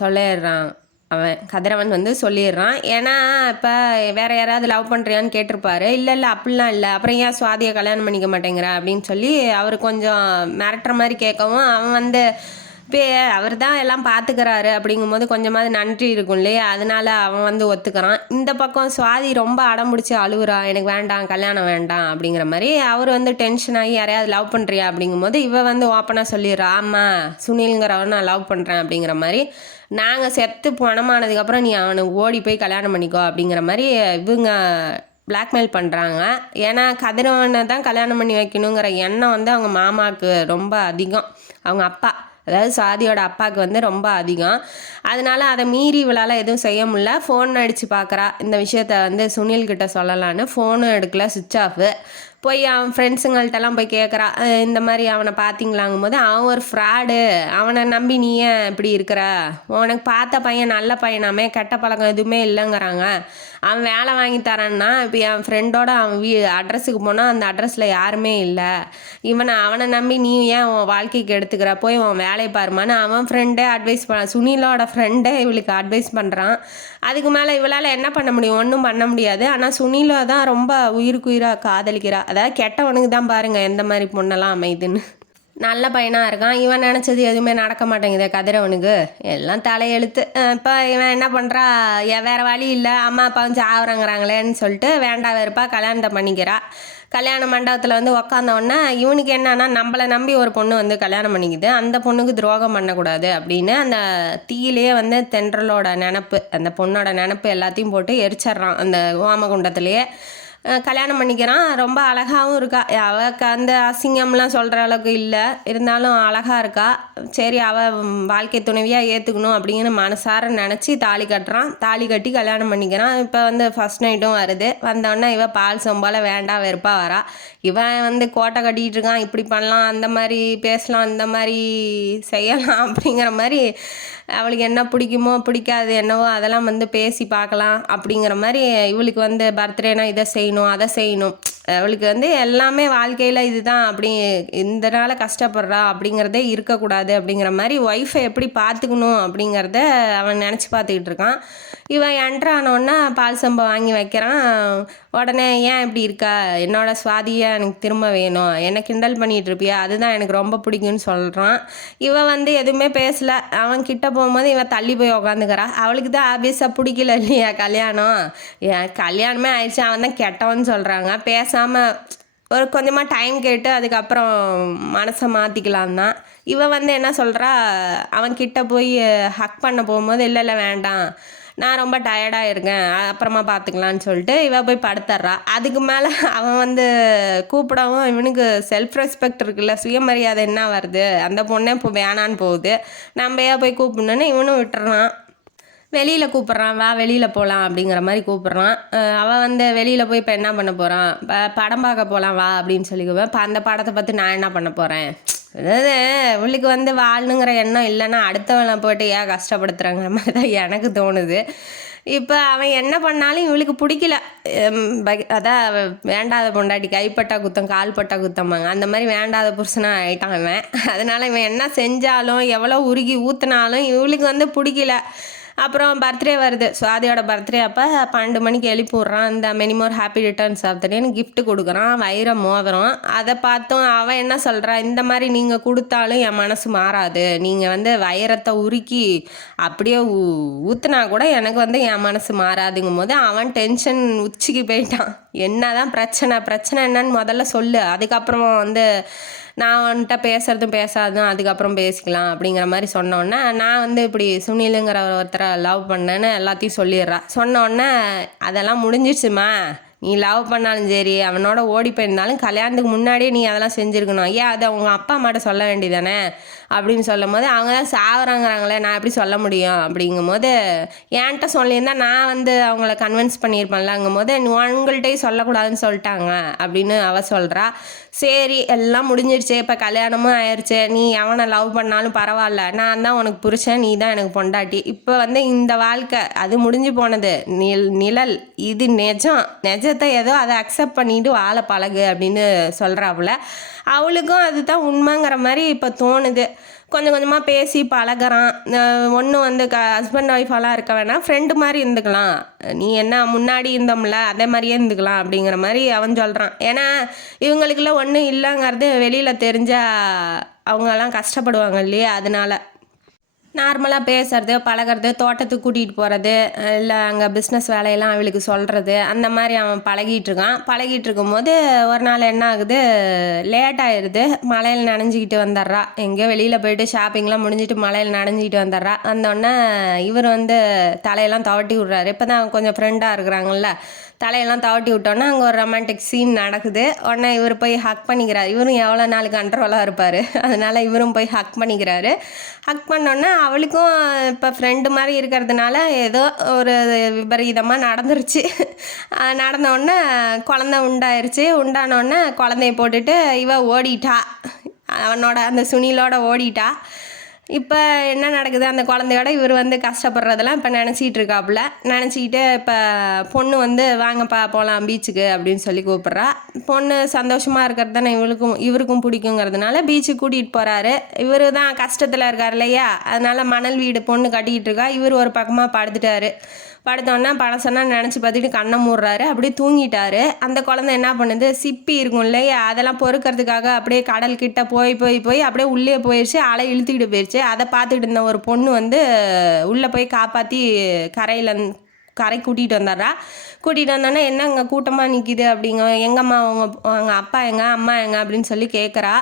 சொல்லிடுறான் அவன். கதிரவன் வந்து சொல்லிடுறான். ஏன்னா இப்போ வேறு யாராவது லவ் பண்ணுறியான்னு கேட்டிருப்பாரு. இல்லை அப்படிலாம் இல்லை, அப்புறம் ஏன் சுவாதியை கல்யாணம் பண்ணிக்க மாட்டேங்கிற அப்படின்னு சொல்லி அவர் கொஞ்சம் மிரட்டுற மாதிரி கேட்கவும் அவன் வந்து இப்போ அவர் தான் எல்லாம் பார்த்துக்கிறாரு அப்படிங்கும்போது கொஞ்சமாவது நன்றி இருக்கும் இல்லையா, அதனால அவன் வந்து ஒத்துக்கிறான். இந்த பக்கம் சுவாதி ரொம்ப அடம்பிடிச்சி அழுகுறா, எனக்கு வேண்டாம் கல்யாணம் வேண்டாம் அப்படிங்கிற மாதிரி. அவர் வந்து டென்ஷன் ஆகி யாரையாவது லவ் பண்ணுறியா அப்படிங்கும்போது இவ வந்து ஓப்பனாக சொல்லிடுறா, ஆமாம் சுனில்ங்கிறவன் நான் லவ் பண்ணுறேன் அப்படிங்கிற மாதிரி. நாங்கள் செத்து பணமானதுக்கப்புறம் நீ அவனுக்கு ஓடி போய் கல்யாணம் பண்ணிக்கோ அப்படிங்கிற மாதிரி இவங்க பிளாக்மெயில் பண்ணுறாங்க. ஏன்னா கதிரவனை தான் கல்யாணம் பண்ணி வைக்கணுங்கிற எண்ணம் வந்து அவங்க மாமாவுக்கு ரொம்ப அதிகம், அவங்க அப்பா அதாவது சுவாதியோட அப்பாவுக்கு வந்து ரொம்ப அதிகம். அதனால அதை மீறி இவளால் எதுவும் செய்ய முடியல. ஃபோன் அடித்து பார்க்குறா, இந்த விஷயத்த வந்து சுனில்கிட்ட சொல்லலான்னு. ஃபோனும் எடுக்கல, சுவிட்ச் ஆஃபு. போய் அவன் ஃப்ரெண்ட்ஸுங்கள்ட்டெல்லாம் போய் கேட்குறா, இந்த மாதிரி அவனை பார்த்தீங்களாங்கும் போது அவன் ஒரு ஃப்ராடு, அவனை நம்பி நீ ஏன் இப்படி இருக்கிற, உனக்கு பார்த்த பையன் நல்ல பையனாமே, கெட்ட பழக்கம் எதுவுமே இல்லைங்கிறாங்க அவன் வேலை வாங்கி தரான்னா இப்போ என் ஃப்ரெண்டோட அவன் அட்ரஸுக்கு போனால் அந்த அட்ரஸில் யாருமே இல்லை, அவனை நம்பி நீ ஏன் உன் வாழ்க்கைக்கு எடுத்துக்கிற, போய் உன் வேலையை பாருமான்னு அவன் ஃப்ரெண்டே அட்வைஸ் சுனிலோட ஃப்ரெண்டே இவளுக்கு அட்வைஸ் பண்ணுறான். அதுக்கு மேலே இவளால் என்ன பண்ண முடியும், ஒன்றும் பண்ண முடியாது. ஆனால் சுனிலை தான் ரொம்ப உயிருக்குயிராக காதலிக்கிறா. அதாவது கெட்டவனுக்கு தான் பாருங்கள் எந்த மாதிரி பொண்ணெல்லாம் அமைதுன்னு. நல்ல பையனாக இருக்கான், இவன் நினச்சது எதுவுமே நடக்க மாட்டேங்குது கதிரவனுக்கு, எல்லாம் தலையெழுத்து. இப்போ இவன் என்ன பண்ணுறா, வேறு வழி இல்லை, அம்மா அப்பாவும் சாவறங்கிறாங்களேன்னு சொல்லிட்டு வேண்டா வெறுப்பா கல்யாணத்தை பண்ணிக்கிறா. கல்யாண மண்டபத்தில் வந்து உக்காந்தோடனே இவனுக்கு என்னன்னா, நம்மளை நம்பி ஒரு பொண்ணு வந்து கல்யாணம் பண்ணிக்குது, அந்த பொண்ணுக்கு துரோகம் பண்ணக்கூடாது அப்படின்னு அந்த தீயிலேயே வந்து தென்றலோட நினப்பு, அந்த பொண்ணோட நினப்பு எல்லாத்தையும் போட்டு எரிச்சிட்றான் அந்த ஓமகுண்டத்துலேயே. கல்யாணம் பண்ணிக்கிறான். ரொம்ப அழகாகவும் இருக்கா. அவளுக்கு அந்த அசிங்கம்லாம் சொல்கிற அளவுக்கு இல்லை, இருந்தாலும் அழகாக இருக்கா. சரி, அவள் வாழ்க்கை துணைவியாக ஏற்றுக்கணும் அப்படின்னு மனசார நினச்சி தாலி கட்டுறான். தாலி கட்டி கல்யாணம் பண்ணிக்கிறான். இப்போ வந்து ஃபஸ்ட் நைட்டும் வருது. வந்தோடனே இவள் பால் சொம்பால் வேண்டாம் வெறுப்பாக வரா. இவன் வந்து கோட்டை கட்டிகிட்டு இருக்கான், இப்படி பண்ணலாம், அந்த மாதிரி பேசலாம், இந்த மாதிரி செய்யலாம் அப்படிங்கிற மாதிரி அவளுக்கு என்ன பிடிக்குமோ பிடிக்காது என்னவோ அதெல்லாம் வந்து பேசி பார்க்கலாம் அப்படிங்கிற மாதிரி. இவளுக்கு வந்து பர்த்டேனா இதை செய்யணும் அதை செய்யணும், அவளுக்கு வந்து எல்லாமே வாழ்க்கையில் இதுதான், அப்படி இந்த நாள் கஷ்டப்படுறா அப்படிங்கிறதே இருக்கக்கூடாது அப்படிங்கிற மாதிரி ஒய்ஃபை எப்படி பார்த்துக்கணும் அப்படிங்கிறத அவன் நினச்சி பார்த்துக்கிட்டு இருக்கான். இவன் என்ட்ரானோன்னா பால் சம்பை வாங்கி வைக்கிறான். உடனே ஏன் இப்படி இருக்கா, என்னோட சுவாதியை எனக்கு திரும்ப வேணும், என்னை கிண்டல் பண்ணிகிட்டு இருப்பியா, அதுதான் எனக்கு ரொம்ப பிடிக்கும்னு சொல்கிறான். இவன் வந்து எதுவுமே பேசலை. அவன் கிட்ட போகும்போது இவன் தள்ளி போய் உக்காந்துக்கிறா. அவளுக்கு தான் ஆபியஸாக பிடிக்கல இல்லையா கல்யாணம், ஏன் கல்யாணமே ஆயிடுச்சு, அவன் தான் கெட்டவன்னு சொல்கிறாங்க. பேசாமல் ஒரு கொஞ்சமாக டைம் கேட்டு அதுக்கப்புறம் மனசை மாற்றிக்கலாம் தான். இவன் வந்து என்ன சொல்கிறா, அவன் கிட்ட போய் ஹக் பண்ண போகும்போது இல்லை வேண்டாம், நான் ரொம்ப டயர்டாக இருக்கேன், அப்புறமா பார்த்துக்கலான்னு சொல்லிட்டு இவள் போய் படுத்துட்றா. அதுக்கு மேலே அவன் வந்து கூப்பிடவும் இவனுக்கு செல்ஃப் ரெஸ்பெக்ட் இருக்குல்ல, சுயமரியாதை என்ன வருது, அந்த பொண்ணே இப்போ வேணான்னு போகுது. நம்ம ஏன் போய் கூப்பிடணுன்னு இவனும் விட்டுறான். வெளியில் கூப்பிட்றான், வா வெளியில் போகலாம் அப்படிங்கிற மாதிரி கூப்பிட்றான். அவள் வந்து வெளியில் போய் இப்போ என்ன பண்ண போகிறான், படம் பார்க்க போகலாம் வா அப்படின்னு சொல்லிக்குவேன். இப்போ அந்த படத்தை பார்த்து நான் என்ன பண்ண போகிறேன், அதாவது இவளுக்கு வந்து வாழணுங்கிற எண்ணம் இல்லைன்னா அடுத்தவனை போய்ட்டு ஏன் கஷ்டப்படுத்துகிறாங்கிற மாதிரி தான் எனக்கு தோணுது. இப்போ அவன் என்ன பண்ணாலும் இவளுக்கு பிடிக்கல. அதான் வேண்டாத பொண்டாட்டி, கைப்பட்டா குத்தம் கால்பட்டா குத்தம்பாங்க, அந்த மாதிரி வேண்டாத புருஷனாக ஆகிட்டான் இவன். அதனால் இவன் என்ன செஞ்சாலும் எவ்வளோ உருகி ஊற்றினாலும் இவளுக்கு வந்து பிடிக்கல. அப்புறம் பர்த்டே வருது, சுவாதியோட பர்த்டே. அப்போ 12 மணிக்கு எழுப்பி விட்றான். இந்த many more happy returns of the டேன்னு கிஃப்ட் கொடுக்குறான், வைர மோதிரம். அதை பார்த்தும் அவன் என்ன சொல்கிறா, இந்த மாதிரி நீங்கள் கொடுத்தாலும் என் மனசு மாறாது, நீங்கள் வந்து வைரத்தை உருக்கி அப்படியே ஊற்றுனா கூட எனக்கு வந்து என் மனசு மாறாதுங்கும் போது அவன் டென்ஷன் உச்சிக்கு போயிட்டான். என்ன தான் பிரச்சனை என்னன்னு முதல்ல சொல்லு, அதுக்கப்புறம் வந்து நான் வந்துட்டு பேசுகிறதும் பேசாதும் அதுக்கப்புறம் பேசிக்கலாம் அப்படிங்கிற மாதிரி சொன்னோன்னே, நான் வந்து இப்படி சுனிலுங்கிற ஒருத்தரை லவ் பண்ணேன்னு எல்லாத்தையும் சொல்லிடுறா. சொன்னோடனே அதெல்லாம் முடிஞ்சிடுச்சுமா, நீ லவ் பண்ணாலும் சரி அவனோட ஓடி போயிருந்தாலும் கல்யாணத்துக்கு முன்னாடியே நீ அதெல்லாம் செஞ்சுருக்கணும், ஏன் அதை அவங்க அப்பா அம்மாட்ட சொல்ல வேண்டியதானே அப்படின்னு சொல்லும் போது, அவங்க தான் சாவறாங்கிறாங்களே நான் எப்படி சொல்ல முடியும் அப்படிங்கும் போது, என்கிட்ட சொல்லியிருந்தா நான் வந்து அவங்கள கன்வின்ஸ் பண்ணியிருப்பேன்லங்கும் போது உங்கள்கிட்டையும் சொல்லக்கூடாதுன்னு சொல்லிட்டாங்க அப்படின்னு அவ சொல்கிறா. சரி எல்லாம் முடிஞ்சிடுச்சு, இப்போ கல்யாணமும் ஆயிடுச்சு, நீ எவனை லவ் பண்ணாலும் பரவாயில்ல, நான் தான் உனக்கு புருஷன், நீ தான் எனக்கு பொண்டாட்டி, இப்போ வந்து இந்த வாழ்க்கை அது முடிஞ்சு போனது, நிழல் இது நிஜத்தை ஏதோ அதை அக்செப்ட் பண்ணிட்டு வாழ பழகு அப்படின்னு சொல்கிறாப்புல. அவளுக்கும் அதுதான் உண்மைங்கிற மாதிரி இப்போ தோணுது. கொஞ்சம் கொஞ்சமாக பேசி பழகிறான். ஒன்றும் வந்து ஹஸ்பண்ட் ஒய்ஃபெல்லாம் இருக்க வேணாம், ஃப்ரெண்டு மாதிரி இருந்துக்கலாம், நீ என்ன முன்னாடி இருந்தோம்ல அதே மாதிரியே இருந்துக்கலாம் அப்படிங்கிற மாதிரி அவன் சொல்கிறான். ஏன்னா இவங்களுக்குள்ள ஒன்றும் இல்லைங்கிறது வெளியில் தெரிஞ்சால் அவங்கெல்லாம் கஷ்டப்படுவாங்க இல்லையா, அதனால நார்மலாக பேசுறது பழகிறது, தோட்டத்துக்கு கூட்டிகிட்டு போகிறது, இல்லை அங்கே பிஸ்னஸ் வேலையெல்லாம் அவளுக்கு சொல்கிறது, அந்த மாதிரி அவன் பழகிட்டு இருக்கும்போது ஒரு நாள் என்ன ஆகுது, லேட் ஆகிடுது. மழையில் நனைஞ்சிக்கிட்டு வந்துடுறா. எங்கேயோ வெளியில் போயிட்டு ஷாப்பிங்லாம் முடிஞ்சிட்டு மழையில் நனைஞ்சிக்கிட்டு வந்துடுறா. வந்தோடனே இவர் வந்து தலையெல்லாம் தவட்டி விட்றாரு. இப்போ தான் கொஞ்சம் ஃப்ரெண்டாக இருக்கிறாங்கல்ல, தலையெல்லாம் தவட்டி விட்டோன்னா அங்கே ஒரு ரொமான்டிக் சீன் நடக்குது. உடனே இவர் போய் ஹக் பண்ணிக்கிறார். இவரும் எவ்வளோ நாள் கண்ட்ரோலாக இருப்பார், அதனால் இவரும் போய் ஹக் பண்ணிக்கிறாரு. ஹக் பண்ணோன்னே அவளுக்கும் இப்போ ஃப்ரெண்டு மாதிரி இருக்கிறதுனால ஏதோ ஒரு விபரீதமாக நடந்துருச்சு. நடந்தோடனே குழந்த உண்டானோடனே குழந்தைய போட்டுட்டு இவ ஓடிட்டா, அவனோட அந்த சுனிலோட ஓடிட்டா. இப்போ என்ன நடக்குது, அந்த குழந்தையோட இவர் வந்து கஷ்டப்படுறதெல்லாம் இப்போ நினச்சிக்கிட்டு இருக்காப்புல. நினச்சிக்கிட்டு இப்போ பொண்ணு வந்து வாங்கப்பா போகலாம் பீச்சுக்கு அப்படின்னு சொல்லி கூப்பிட்றா. பொண்ணு சந்தோஷமாக இருக்கிறது தானே இவருக்கும் பிடிக்குங்கிறதுனால பீச்சுக்கு கூட்டிகிட்டு போகிறாரு. இவர் தான் கஷ்டத்தில் இருக்கார் இல்லையா, அதனால மணல் வீடு பொண்ணு கட்டிக்கிட்டு இருக்கா. இவர் ஒரு பக்கமாக படுத்துட்டாரு. படுத்தோன்னா பழசெல்லாம் நினச்சி பார்த்துட்டு கண்ணை மூடுறாரு. அப்படியே தூங்கிட்டாரு. அந்த குழந்தை என்ன பண்ணுது, சிப்பி இருக்கும் இல்லையா, அதெல்லாம் பொறுக்கிறதுக்காக அப்படியே கடல் கிட்ட போய் போய் போய் அப்படியே உள்ளே போயிடுச்சு. அலை இழுத்துக்கிட்டு போயிடுச்சு. அதை பார்த்துக்கிட்டு இருந்த ஒரு பொண்ணு வந்து உள்ளே போய் காப்பாற்றி கரை கூட்டிகிட்டு வந்துடுறா. கூட்டிகிட்டு வந்தோன்னே என்ன இங்கே கூட்டமாக நிற்கிது அப்படிங்க, எங்கம்மா அவங்க அப்பா எங்க அம்மா எங்க அப்படின்னு சொல்லி கேட்குறா.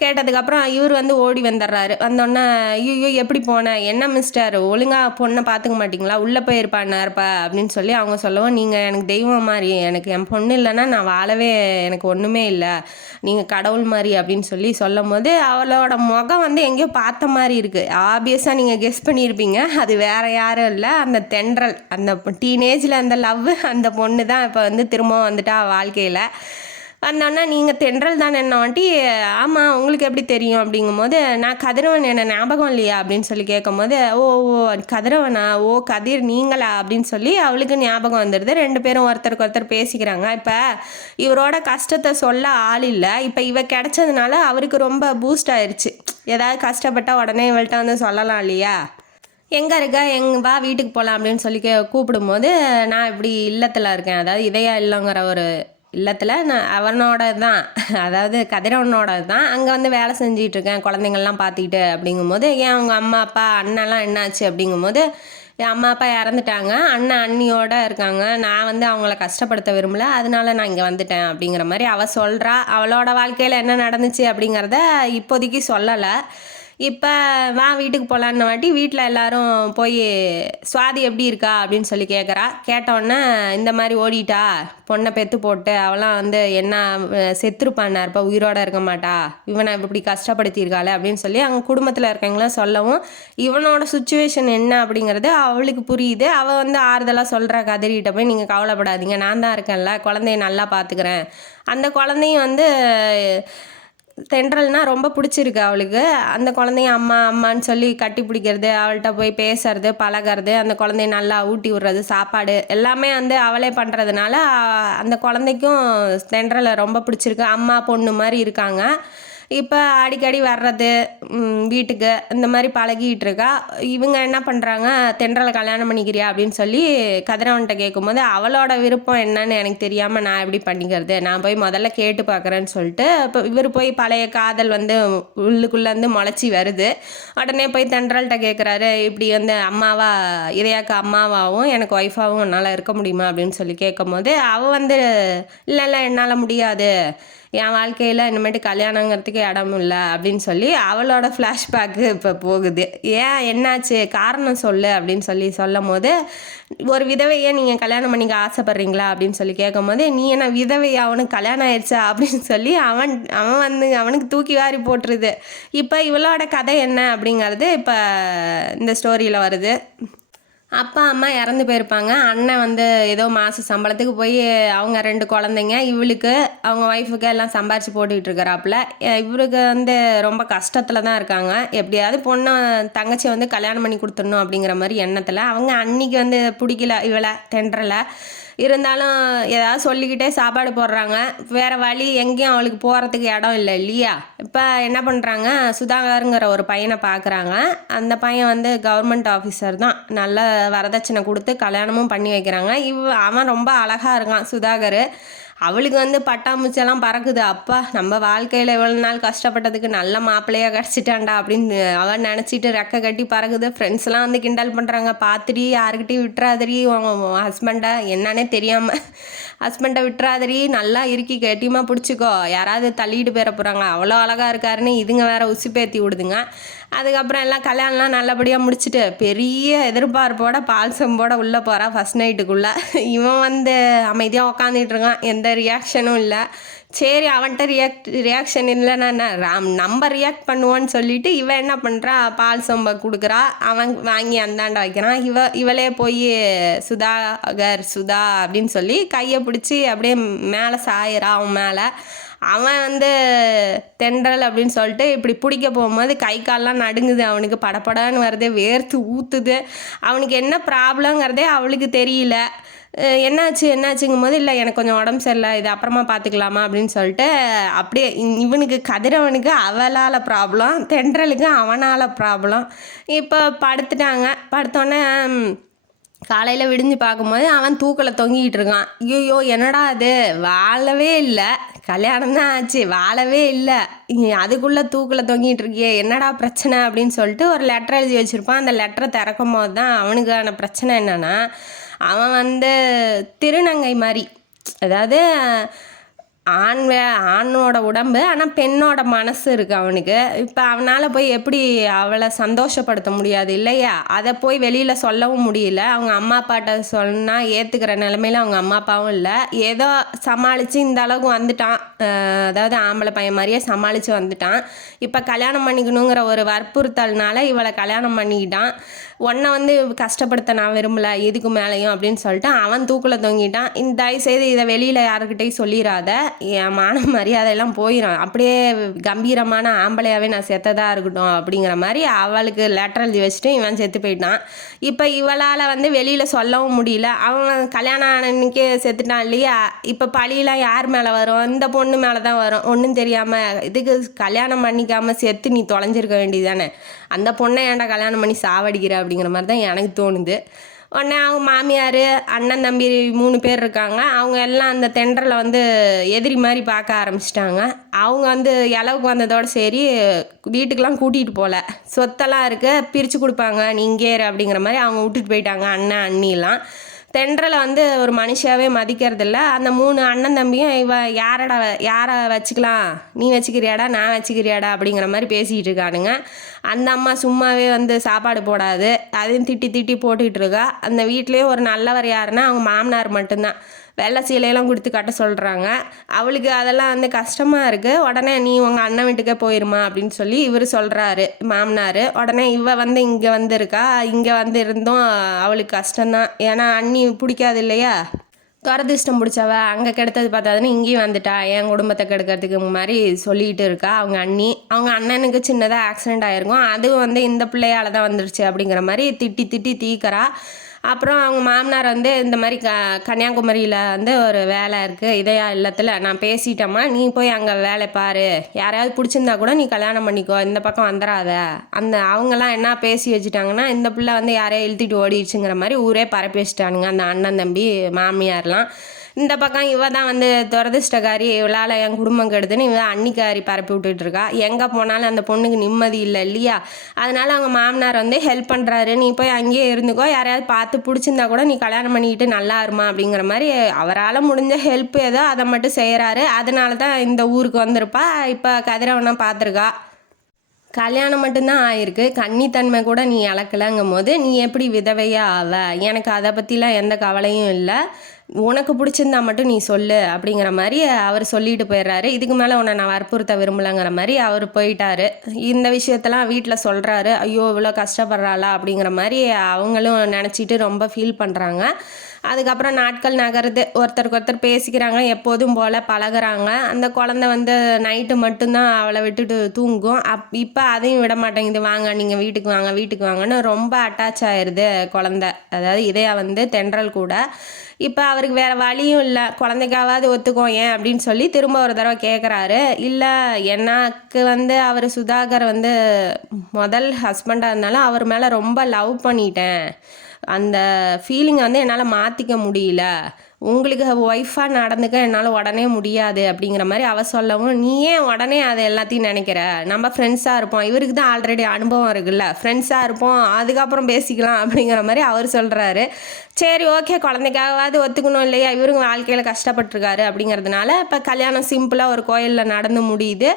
கேட்டதுக்கப்புறம் இவர் வந்து ஓடி வந்துடுறாரு. வந்தோடனே ஐயோ எப்படி போனேன், என்ன மிஸ்டர் ஒழுங்காக பொண்ணை பார்த்துக்க மாட்டிங்களா, உள்ளே போயிருப்பான்னாருப்பா அப்படின்னு சொல்லி அவங்க சொல்லவும், நீங்கள் எனக்கு தெய்வம் மாதிரி, எனக்கு என் பொண்ணு இல்லைன்னா நான் வாழவே எனக்கு ஒன்றுமே இல்லை, நீங்கள் கடவுள் மாதிரி அப்படின்னு சொல்லி சொல்லும் போது அவளோட முகம் வந்து எங்கேயோ பார்த்த மாதிரி இருக்குது. ஆப்வியஸாக நீங்கள் கெஸ் பண்ணியிருப்பீங்க, அது வேறு யாரும் இல்லை, அந்த தென்றல், அந்த டீனேஜில் அந்த லவ், அந்த பொண்ணு தான் இப்போ வந்து திரும்பவும் வந்துட்டா வாழ்க்கையில். வந்தோன்னா நீங்கள் தென்றல் தானே என்ன வாட்டி, ஆமாம் உங்களுக்கு எப்படி தெரியும் அப்படிங்கும்போது, நான் கதிரவன் என்ன ஞாபகம் இல்லையா அப்படின்னு சொல்லி கேட்கும்போது, ஓ ஓ கதிரவனா, ஓ கதிர் நீங்களா அப்படின்னு சொல்லி அவளுக்கு ஞாபகம் வந்துடுது. 2 பேரும் ஒருத்தருக்கு ஒருத்தர் பேசிக்கிறாங்க. இப்போ இவரோட கஷ்டத்தை சொல்ல ஆள் இல்லை. இப்போ இவ கிடைச்சதுனால அவருக்கு ரொம்ப பூஸ்ட் ஆயிடுச்சு. ஏதாவது கஷ்டப்பட்டால் உடனே இவள்கிட்ட வந்து சொல்லலாம் இல்லையா. எங்கே இருக்க, வா வீட்டுக்கு போகலாம் அப்படின்னு சொல்லி கூப்பிடும்போது, நான் இப்படி இல்லத்தில் இருக்கேன், அதாவது இதயா இல்லைங்கிற ஒரு இல்லத்தில் நான் அவனோட தான், அதாவது கதிரவனோட தான், அங்கே வந்து வேலை செஞ்சிகிட்ருக்கேன் குழந்தைங்கள்லாம் பார்த்துக்கிட்டு அப்படிங்கும்போது, ஏன் அவங்க அம்மா அப்பா அண்ணெல்லாம் என்னாச்சு அப்படிங்கும்போது, என் அம்மா அப்பா இறந்துட்டாங்க, அண்ணன் அண்ணியோடு இருக்காங்க, நான் வந்து அவங்கள கஷ்டப்படுத்த விரும்பலை, அதனால நான் இங்கே வந்துட்டேன் அப்படிங்கிற மாதிரி அவள் சொல்கிறா. அவளோட வாழ்க்கையில் என்ன நடந்துச்சு அப்படிங்கிறத இப்போதைக்கு சொல்லலை. இப்போ வா வீட்டுக்கு போகலான்னு வாட்டி வீட்டில் எல்லோரும் போய் சுவாதி எப்படி இருக்கா அப்படின்னு சொல்லி கேட்குறா. கேட்டோடனே இந்த மாதிரி ஓடிட்டா, பொண்ணை பெற்று போட்டு அவளாம் வந்து என்ன செத்துருப்பான்னா இருப்பா, உயிரோடு இருக்க மாட்டா, இவனை இப்படி கஷ்டப்படுத்தியிருக்காளே அப்படின்னு சொல்லி அவங்க குடும்பத்தில் இருக்கவங்களாம் சொல்லவும், இவனோட சுச்சுவேஷன் என்ன அப்படிங்கிறது அவளுக்கு புரியுது. அவள் வந்து ஆறுதலாக சொல்கிற கதறிகிட்ட போய், நீங்கள் கவலைப்படாதீங்க, நான் தான் இருக்கேன்ல, குழந்தைய நல்லா பார்த்துக்கிறேன். அந்த குழந்தையும் வந்து தென்றல்னா ரொம்ப பிடிச்சிருக்கு அவளுக்கு. அந்த குழந்தைய அம்மா அம்மான்னு சொல்லி கட்டி பிடிக்கிறது, அவள்கிட்ட போய் பேசுறது பழகிறது, அந்த குழந்தைய நல்லா ஊட்டி விடுறது, சாப்பாடு எல்லாமே வந்து அவளே பண்ணுறதுனால அந்த குழந்தைக்கும் தென்றலை ரொம்ப பிடிச்சிருக்கு. அம்மா பொண்ணு மாதிரி இருக்காங்க. இப்போ அடிக்கடி வர்றது வீட்டுக்கு இந்த மாதிரி பழகிட்டு இருக்கா. இவங்க என்ன பண்ணுறாங்க, தென்றலை கல்யாணம் பண்ணிக்கிறியா அப்படின்னு சொல்லி கதிரவன்கிட்ட கேட்கும்போது, அவளோட விருப்பம் என்னன்னு எனக்கு தெரியாமல் நான் எப்படி பண்ணிக்கிறது, நான் போய் முதல்ல கேட்டு பார்க்குறேன்னு சொல்லிட்டு இப்போ இவர் போய் பழைய காதல் வந்து உள்ளுக்குள்ளேருந்து முளைச்சி வருது. உடனே போய் தென்றல்கிட்ட கேட்குறாரு, இப்படி வந்து அம்மாவா இதையாக்க அம்மாவாகவும் எனக்கு ஒய்ஃபாகவும் என்னால் இருக்க முடியுமா அப்படின்னு சொல்லி கேட்கும்போது, அவள் வந்து இல்லை என்னால் முடியாது, என் வாழ்க்கையில் இனிமேட்டு கல்யாணங்கிறதுக்கு இடம் இல்லை அப்படின்னு சொல்லி அவளோட ஃப்ளாஷ்பேக்கு இப்போ போகுது. ஏன் என்னாச்சு காரணம் சொல்லு அப்படின்னு சொல்லி சொல்லும் போது, ஒரு விதவையை நீங்கள் கல்யாணம் பண்ணிக்க ஆசைப்பட்றீங்களா அப்படின்னு சொல்லி கேட்கும் போது, நீ என்ன விதவை, அவனுக்கு கல்யாணம் ஆயிடுச்சா அப்படின்னு சொல்லி அவன் வந்து அவனுக்கு தூக்கி வாரி போட்டுருது. இப்போ இவளோட கதை என்ன அப்படிங்கிறது இப்போ இந்த ஸ்டோரியில் வருது. அப்பா அம்மா இறந்து போயிருப்பாங்க. அண்ணன் வந்து ஏதோ மாத சம்பளத்துக்கு போய் அவங்க 2 குழந்தைங்க, இவளுக்கு அவங்க ஒய்ஃபுக்கு எல்லாம் சம்பாரித்து போட்டுக்கிட்டு இருக்கிறாப்புல. இவருக்கு வந்து ரொம்ப கஷ்டத்தில் தான் இருக்காங்க. எப்படியாவது பொண்ணை தங்கச்சி வந்து கல்யாணம் பண்ணி கொடுத்துடணும் அப்படிங்கிற மாதிரி எண்ணத்தில். அவங்க அன்னைக்கு வந்து பிடிக்கல இவளை தென்றலை, இருந்தாலும் ஏதாவது சொல்லிக்கிட்டே சாப்பாடு போடுறாங்க. வேறு வழி எங்கேயும் அவளுக்கு போகிறதுக்கு இடம் இல்லை இல்லையா. இப்போ என்ன பண்ணுறாங்க, சுதாகருங்கிற ஒரு பையனை பார்க்குறாங்க. அந்த பையன் வந்து கவர்மெண்ட் ஆஃபீஸர் தான், நல்ல வரதட்சணை கொடுத்து கல்யாணமும் பண்ணி வைக்கிறாங்க. அவன் ரொம்ப அழகாக இருக்கான் சுதாகர். அவளுக்கு வந்து பட்டாம்பூச்செல்லாம் பறக்குது. அப்பா நம்ம வாழ்க்கையில் இவ்வளோ நாள் கஷ்டப்பட்டதுக்கு நல்ல மாப்பிள்ளையாக கிடச்சிட்டான்டா அப்படின்னு அவன் நினச்சிட்டு ரெக்கை கட்டி பறக்குது. ஃப்ரெண்ட்ஸ்லாம் வந்து கிண்டல் பண்ணுறாங்க, பார்த்துடி யாருக்கிட்டையும் விட்டுறாதடி உன் ஹஸ்பண்டை, என்னன்னே தெரியாமல் ஹஸ்பண்டை விட்டுறாதடி, நல்லா இறுக்கி கட்டியமாக பிடிச்சிக்கோ, யாராவது தள்ளிட்டு போயிட போகிறாங்க, அவ்வளோ அழகாக இருக்காருன்னு இதுங்க வேற உசுப்பேற்றி விடுதுங்க. அதுக்கப்புறம் எல்லாம் கல்யாணம்லாம் நல்லபடியாக முடிச்சுட்டு பெரிய எதிர்பார்ப்போட பால் சம்போட உள்ளே போகிறான் ஃபஸ்ட் நைட்டுக்குள்ளே. இவன் வந்து அமைதியாக உக்காந்துட்டு இருக்கான், எந்த ரியாக்ஷனும் இல்லை. சரி அவன்கிட்ட ரியாக்ஷன் இல்லைன்னா நம்ம ரியாக்ட் பண்ணுவோன்னு சொல்லிட்டு இவன் என்ன பண்ணுறா, பால் சம்பை கொடுக்குறா, அவன் வாங்கி அந்தாண்ட வைக்கிறான். இவளே போய் சுதா அப்படின்னு சொல்லி கையை பிடிச்சி அப்படியே மேலே சாயிறா அவன் மேலே. அவன் வந்து தென்றல் அப்படின்னு சொல்லிட்டு இப்படி பிடிக்க போகும்போது கை கால்லாம் நடுங்குது, அவனுக்கு படபடன்னு வருது, வேர்த்து ஊற்றுது. அவனுக்கு என்ன ப்ராப்ளங்கிறதே அவளுக்கு தெரியல. என்னாச்சுங்கும் போது, இல்லை எனக்கு கொஞ்சம் உடம்பு சரியில்லை, இது அப்புறமா பார்த்துக்கலாமா அப்படின்னு சொல்லிட்டு அப்படியே இவனுக்கு கதிரவனுக்கு அவளால் ப்ராப்ளம், தென்றலுக்கு அவனால் ப்ராப்ளம். இப்போ படுத்தோடனே காலையில் விடிஞ்சு பார்க்கும்போது அவன் தூக்கில் தொங்கிக்கிட்டு இருக்கான். ஐயோ என்னடா அது, வாழவே இல்லை, கல்யாணம் தான் ஆச்சு, வாழவே இல்லை, அதுக்குள்ளே தூக்கில் தொங்கிட்டு இருக்கியே, என்னடா பிரச்சனை அப்படின்னு சொல்லிட்டு ஒரு லெட்டர் எழுதி வச்சுருப்பான். அந்த லெட்டரை திறக்கும் போது தான் அவனுக்கான பிரச்சனை என்னென்னா, அவன் வந்து திருநங்கை மாதிரி, அதாவது ஆணோட உடம்பு ஆனால் பெண்ணோட மனசு இருக்குது அவனுக்கு. இப்போ அவனால் போய் எப்படி அவளை சந்தோஷப்படுத்த முடியாது இல்லையா? அதை போய் வெளியில் சொல்லவும் முடியல. அவங்க அம்மா அப்பாட்ட சொன்னால் ஏற்றுக்கிற நிலமையில அவங்க அம்மா அப்பாவும் இல்லை. ஏதோ சமாளித்து இந்த அளவுக்கு வந்துட்டான், அதாவது ஆம்பளை பையன் மாதிரியே சமாளித்து வந்துட்டான். இப்போ கல்யாணம் பண்ணிக்கணுங்கிற ஒரு வற்புறுத்தல்னால இவளை கல்யாணம் பண்ணிக்கிட்டான். உன்னை வந்து கஷ்டப்படுத்த நான் விரும்பலை இதுக்கு மேலேயும் அப்படின்னு சொல்லிட்டு அவன் தூக்கில் தொங்கிட்டான். தயவுசெய்து இதை வெளியில் யாருக்கிட்டையும் சொல்லிடாத, என் மான மரியாதையெல்லாம் போயிடும், அப்படியே கம்பீரமான ஆம்பளையாகவே நான் செத்ததாக இருக்கட்டும் அப்படிங்கிற மாதிரி அவளுக்கு லெட்டர் எழுதி வச்சுட்டு இவன் செத்து போயிட்டான். இப்போ இவளால் வந்து வெளியில் சொல்லவும் முடியல. அவன் கல்யாணம் ஆனன்னைக்கே செத்துட்டான் இல்லையா? இப்போ பழியெல்லாம் யார் மேலே வரும்? இந்த பொண்ணு மேலே தான் வரும். ஒன்றும் தெரியாமல் இதுக்கு கல்யாணம் பண்ணிக்காமல் செத்து நீ தொலைஞ்சிருக்க வேண்டியதானே, அந்த பொண்ணை ஏன்டா கல்யாணம் பண்ணி சாவடிக்கிற அப்படிங்கிற மாதிரி தான் எனக்கு தோணுது. உடனே அவங்க மாமியார் அண்ணன் தம்பி 3 பேர் இருக்காங்க. அவங்க எல்லாம் அந்த தென்றலை வந்து எதிரி மாதிரி பார்க்க ஆரம்பிச்சிட்டாங்க. அவங்க வந்து இளவுக்கு வந்ததோடு சரி வீட்டுக்கெலாம் கூட்டிகிட்டு போகல, சொத்தெல்லாம் இருக்குது பிரித்து கொடுப்பாங்க நீ இங்கே இரு அப்படிங்கிற மாதிரி அவங்க விட்டுட்டு போயிட்டாங்க. அண்ணன் அண்ணிலாம் தென்றலை வந்து ஒரு மனுஷாவே மதிக்கிறதில்ல. அந்த 3 அண்ணன் தம்பியும் யாரை வச்சுக்கலாம், நீ வச்சுக்கிறியாடா நான் வச்சுக்கிறியாடா அப்படிங்கிற மாதிரி பேசிகிட்டு இருக்கானுங்க. அந்த அம்மா சும்மாவே வந்து சாப்பாடு போடாது, அதையும் திட்டி திட்டி போட்டுக்கிட்டு இருக்கா. அந்த வீட்லேயே ஒரு நல்லவர் யாருன்னா அவங்க மாமனார் மட்டும்தான். வெள்ளை சீலையெல்லாம் கொடுத்து கட்ட சொல்கிறாங்க. அவளுக்கு அதெல்லாம் வந்து கஷ்டமாக இருக்குது. உடனே நீ உங்கள் அண்ணன் வீட்டுக்கே போயிருமா அப்படின்னு சொல்லி இவர் சொல்கிறாரு மாமனார். உடனே இவ வந்து இங்கே வந்துருக்கா. இங்கே வந்து இருந்தும் அவளுக்கு கஷ்டம்தான், ஏன்னா அண்ணி பிடிக்காது இல்லையா? துரதிஷ்டம் பிடிச்சவ அங்கே கெடுத்தது பார்த்தாதுன்னு இங்கேயும் வந்துட்டா, என் குடும்பத்தை கெடுக்கிறதுக்கு மாதிரி சொல்லிகிட்டு இருக்கா அவங்க அண்ணி. அவங்க அண்ணனுக்கு சின்னதாக ஆக்சிடெண்ட் ஆகிருக்கும், அதுவும் வந்து இந்த பிள்ளையால் தான் வந்துருச்சு அப்படிங்கிற மாதிரி திட்டி திட்டி தீக்கிறா. அப்புறம் அவங்க மாமனார் வந்து இந்த மாதிரி கன்னியாகுமரியில் வந்து ஒரு வேலை இருக்குது இதயா இல்லத்தில், நான் பேசிட்டேம்மா நீ போய் அங்கே வேலை பாரு, யாரையாவது பிடிச்சிருந்தா கூட நீ கல்யாணம் பண்ணிக்கோ, இந்த பக்கம் வந்துடாத. அவங்கெல்லாம் என்ன பேசி வச்சுட்டாங்கன்னா, இந்த பிள்ளை வந்து யாரையா இழுத்திட்டு ஓடிடுச்சுங்கிற மாதிரி ஊரே பரப்பி வச்சுட்டானுங்க அந்த அண்ணன் தம்பி மாமியார்லாம். இந்த பக்கம் இவ தான் வந்து துரதிஷ்டக்காரி, இவளால் என் குடும்பம் கெடுதுன்னு இவ அன்னிக்காரி பரப்பி விட்டுட்ருக்கா. எங்கே போனாலும் அந்த பொண்ணுக்கு நிம்மதி இல்லை இல்லையா? அதனால் அவங்க மாமனார் வந்து ஹெல்ப் பண்ணுறாரு, நீ போய் அங்கேயே இருந்துக்கோ, யாரையாவது பார்த்து பிடிச்சிருந்தா கூட நீ கல்யாணம் பண்ணிக்கிட்டு நல்லா இருமா அப்படிங்கிற மாதிரி அவரால் முடிஞ்ச ஹெல்ப் ஏதோ அதை மட்டும் செய்கிறாரு. அதனால தான் இந்த ஊருக்கு வந்திருப்பா. இப்போ கதிரவனை பார்த்துருக்கா. கல்யாணம் மட்டும்தான் ஆயிருக்கு, கன்னித்தன்மை கூட நீ இழக்கலைங்கும் போது நீ எப்படி விதவையாக ஆவ? எனக்கு அதை பற்றிலாம் எந்த கவலையும் இல்லை, உனக்கு பிடிச்சிருந்தா மட்டும் நீ சொல்லு அப்படிங்கிற மாதிரி அவர் சொல்லிட்டு போயிடுறாரு. இதுக்கு மேலே உன்னை நான் வற்புறுத்த விரும்பலைங்கிற மாதிரி அவர் போயிட்டாரு. இந்த விஷயத்தெல்லாம் வீட்டில் சொல்கிறாரு. ஐயோ இவ்வளோ கஷ்டப்படுறாளா அப்படிங்கிற மாதிரி அவங்களும் நினச்சிட்டு ரொம்ப ஃபீல் பண்ணுறாங்க. அதுக்கப்புறம் நாட்கள் நகருது, ஒருத்தருக்கு ஒருத்தர் பேசிக்கிறாங்க, எப்போதும் போல் பழகுறாங்க. அந்த குழந்தை வந்து நைட்டு மட்டும்தான் அவளை விட்டுட்டு தூங்கும். இப்போ அதையும் விட மாட்டேங்குது, வாங்க நீங்கள் வீட்டுக்கு வாங்கன்னு ரொம்ப அட்டாச் ஆயிடுது குழந்தை, அதாவது இதயா வந்து தென்றல் கூட. இப்போ அவருக்கு வேறு வழியும் இல்லை, குழந்தைக்காவது ஒத்துக்கோ ஏன் அப்படின்னு சொல்லி திரும்ப ஒரு தடவை கேட்குறாரு. இல்லை எனக்கு வந்து அவர் சுதாகர் வந்து முதல் ஹஸ்பண்டாக இருந்தாலும் அவர் மேலே ரொம்ப லவ் பண்ணிட்டேன், அந்த ஃபீலிங்கை வந்து என்னால் மாற்றிக்க முடியல, உங்களுக்கு ஒய்ஃபாக நடந்துக்க என்னால் உடனே முடியாது அப்படிங்கிற மாதிரி அவ சொல்லவும், நீ ஏன் உடனே அதை எல்லாத்தையும் நினைக்கிற, நம்ம ஃப்ரெண்ட்ஸாக இருப்போம், இவருக்கு தான் ஆல்ரெடி அனுபவம் இருக்குல்ல, ஃப்ரெண்ட்ஸாக இருப்போம் அதுக்கப்புறம் பேசிக்கலாம் அப்படிங்கிற மாதிரி அவர் சொல்கிறாரு. சரி ஓகே, குழந்தைக்காகவாது ஒத்துக்கணும் இல்லையா, இவருங்க வாழ்க்கையில் கஷ்டப்பட்டுருக்காரு அப்படிங்கிறதுனால இப்போ கல்யாணம் சிம்பிளாக ஒரு கோயிலில் நடந்து முடியுது.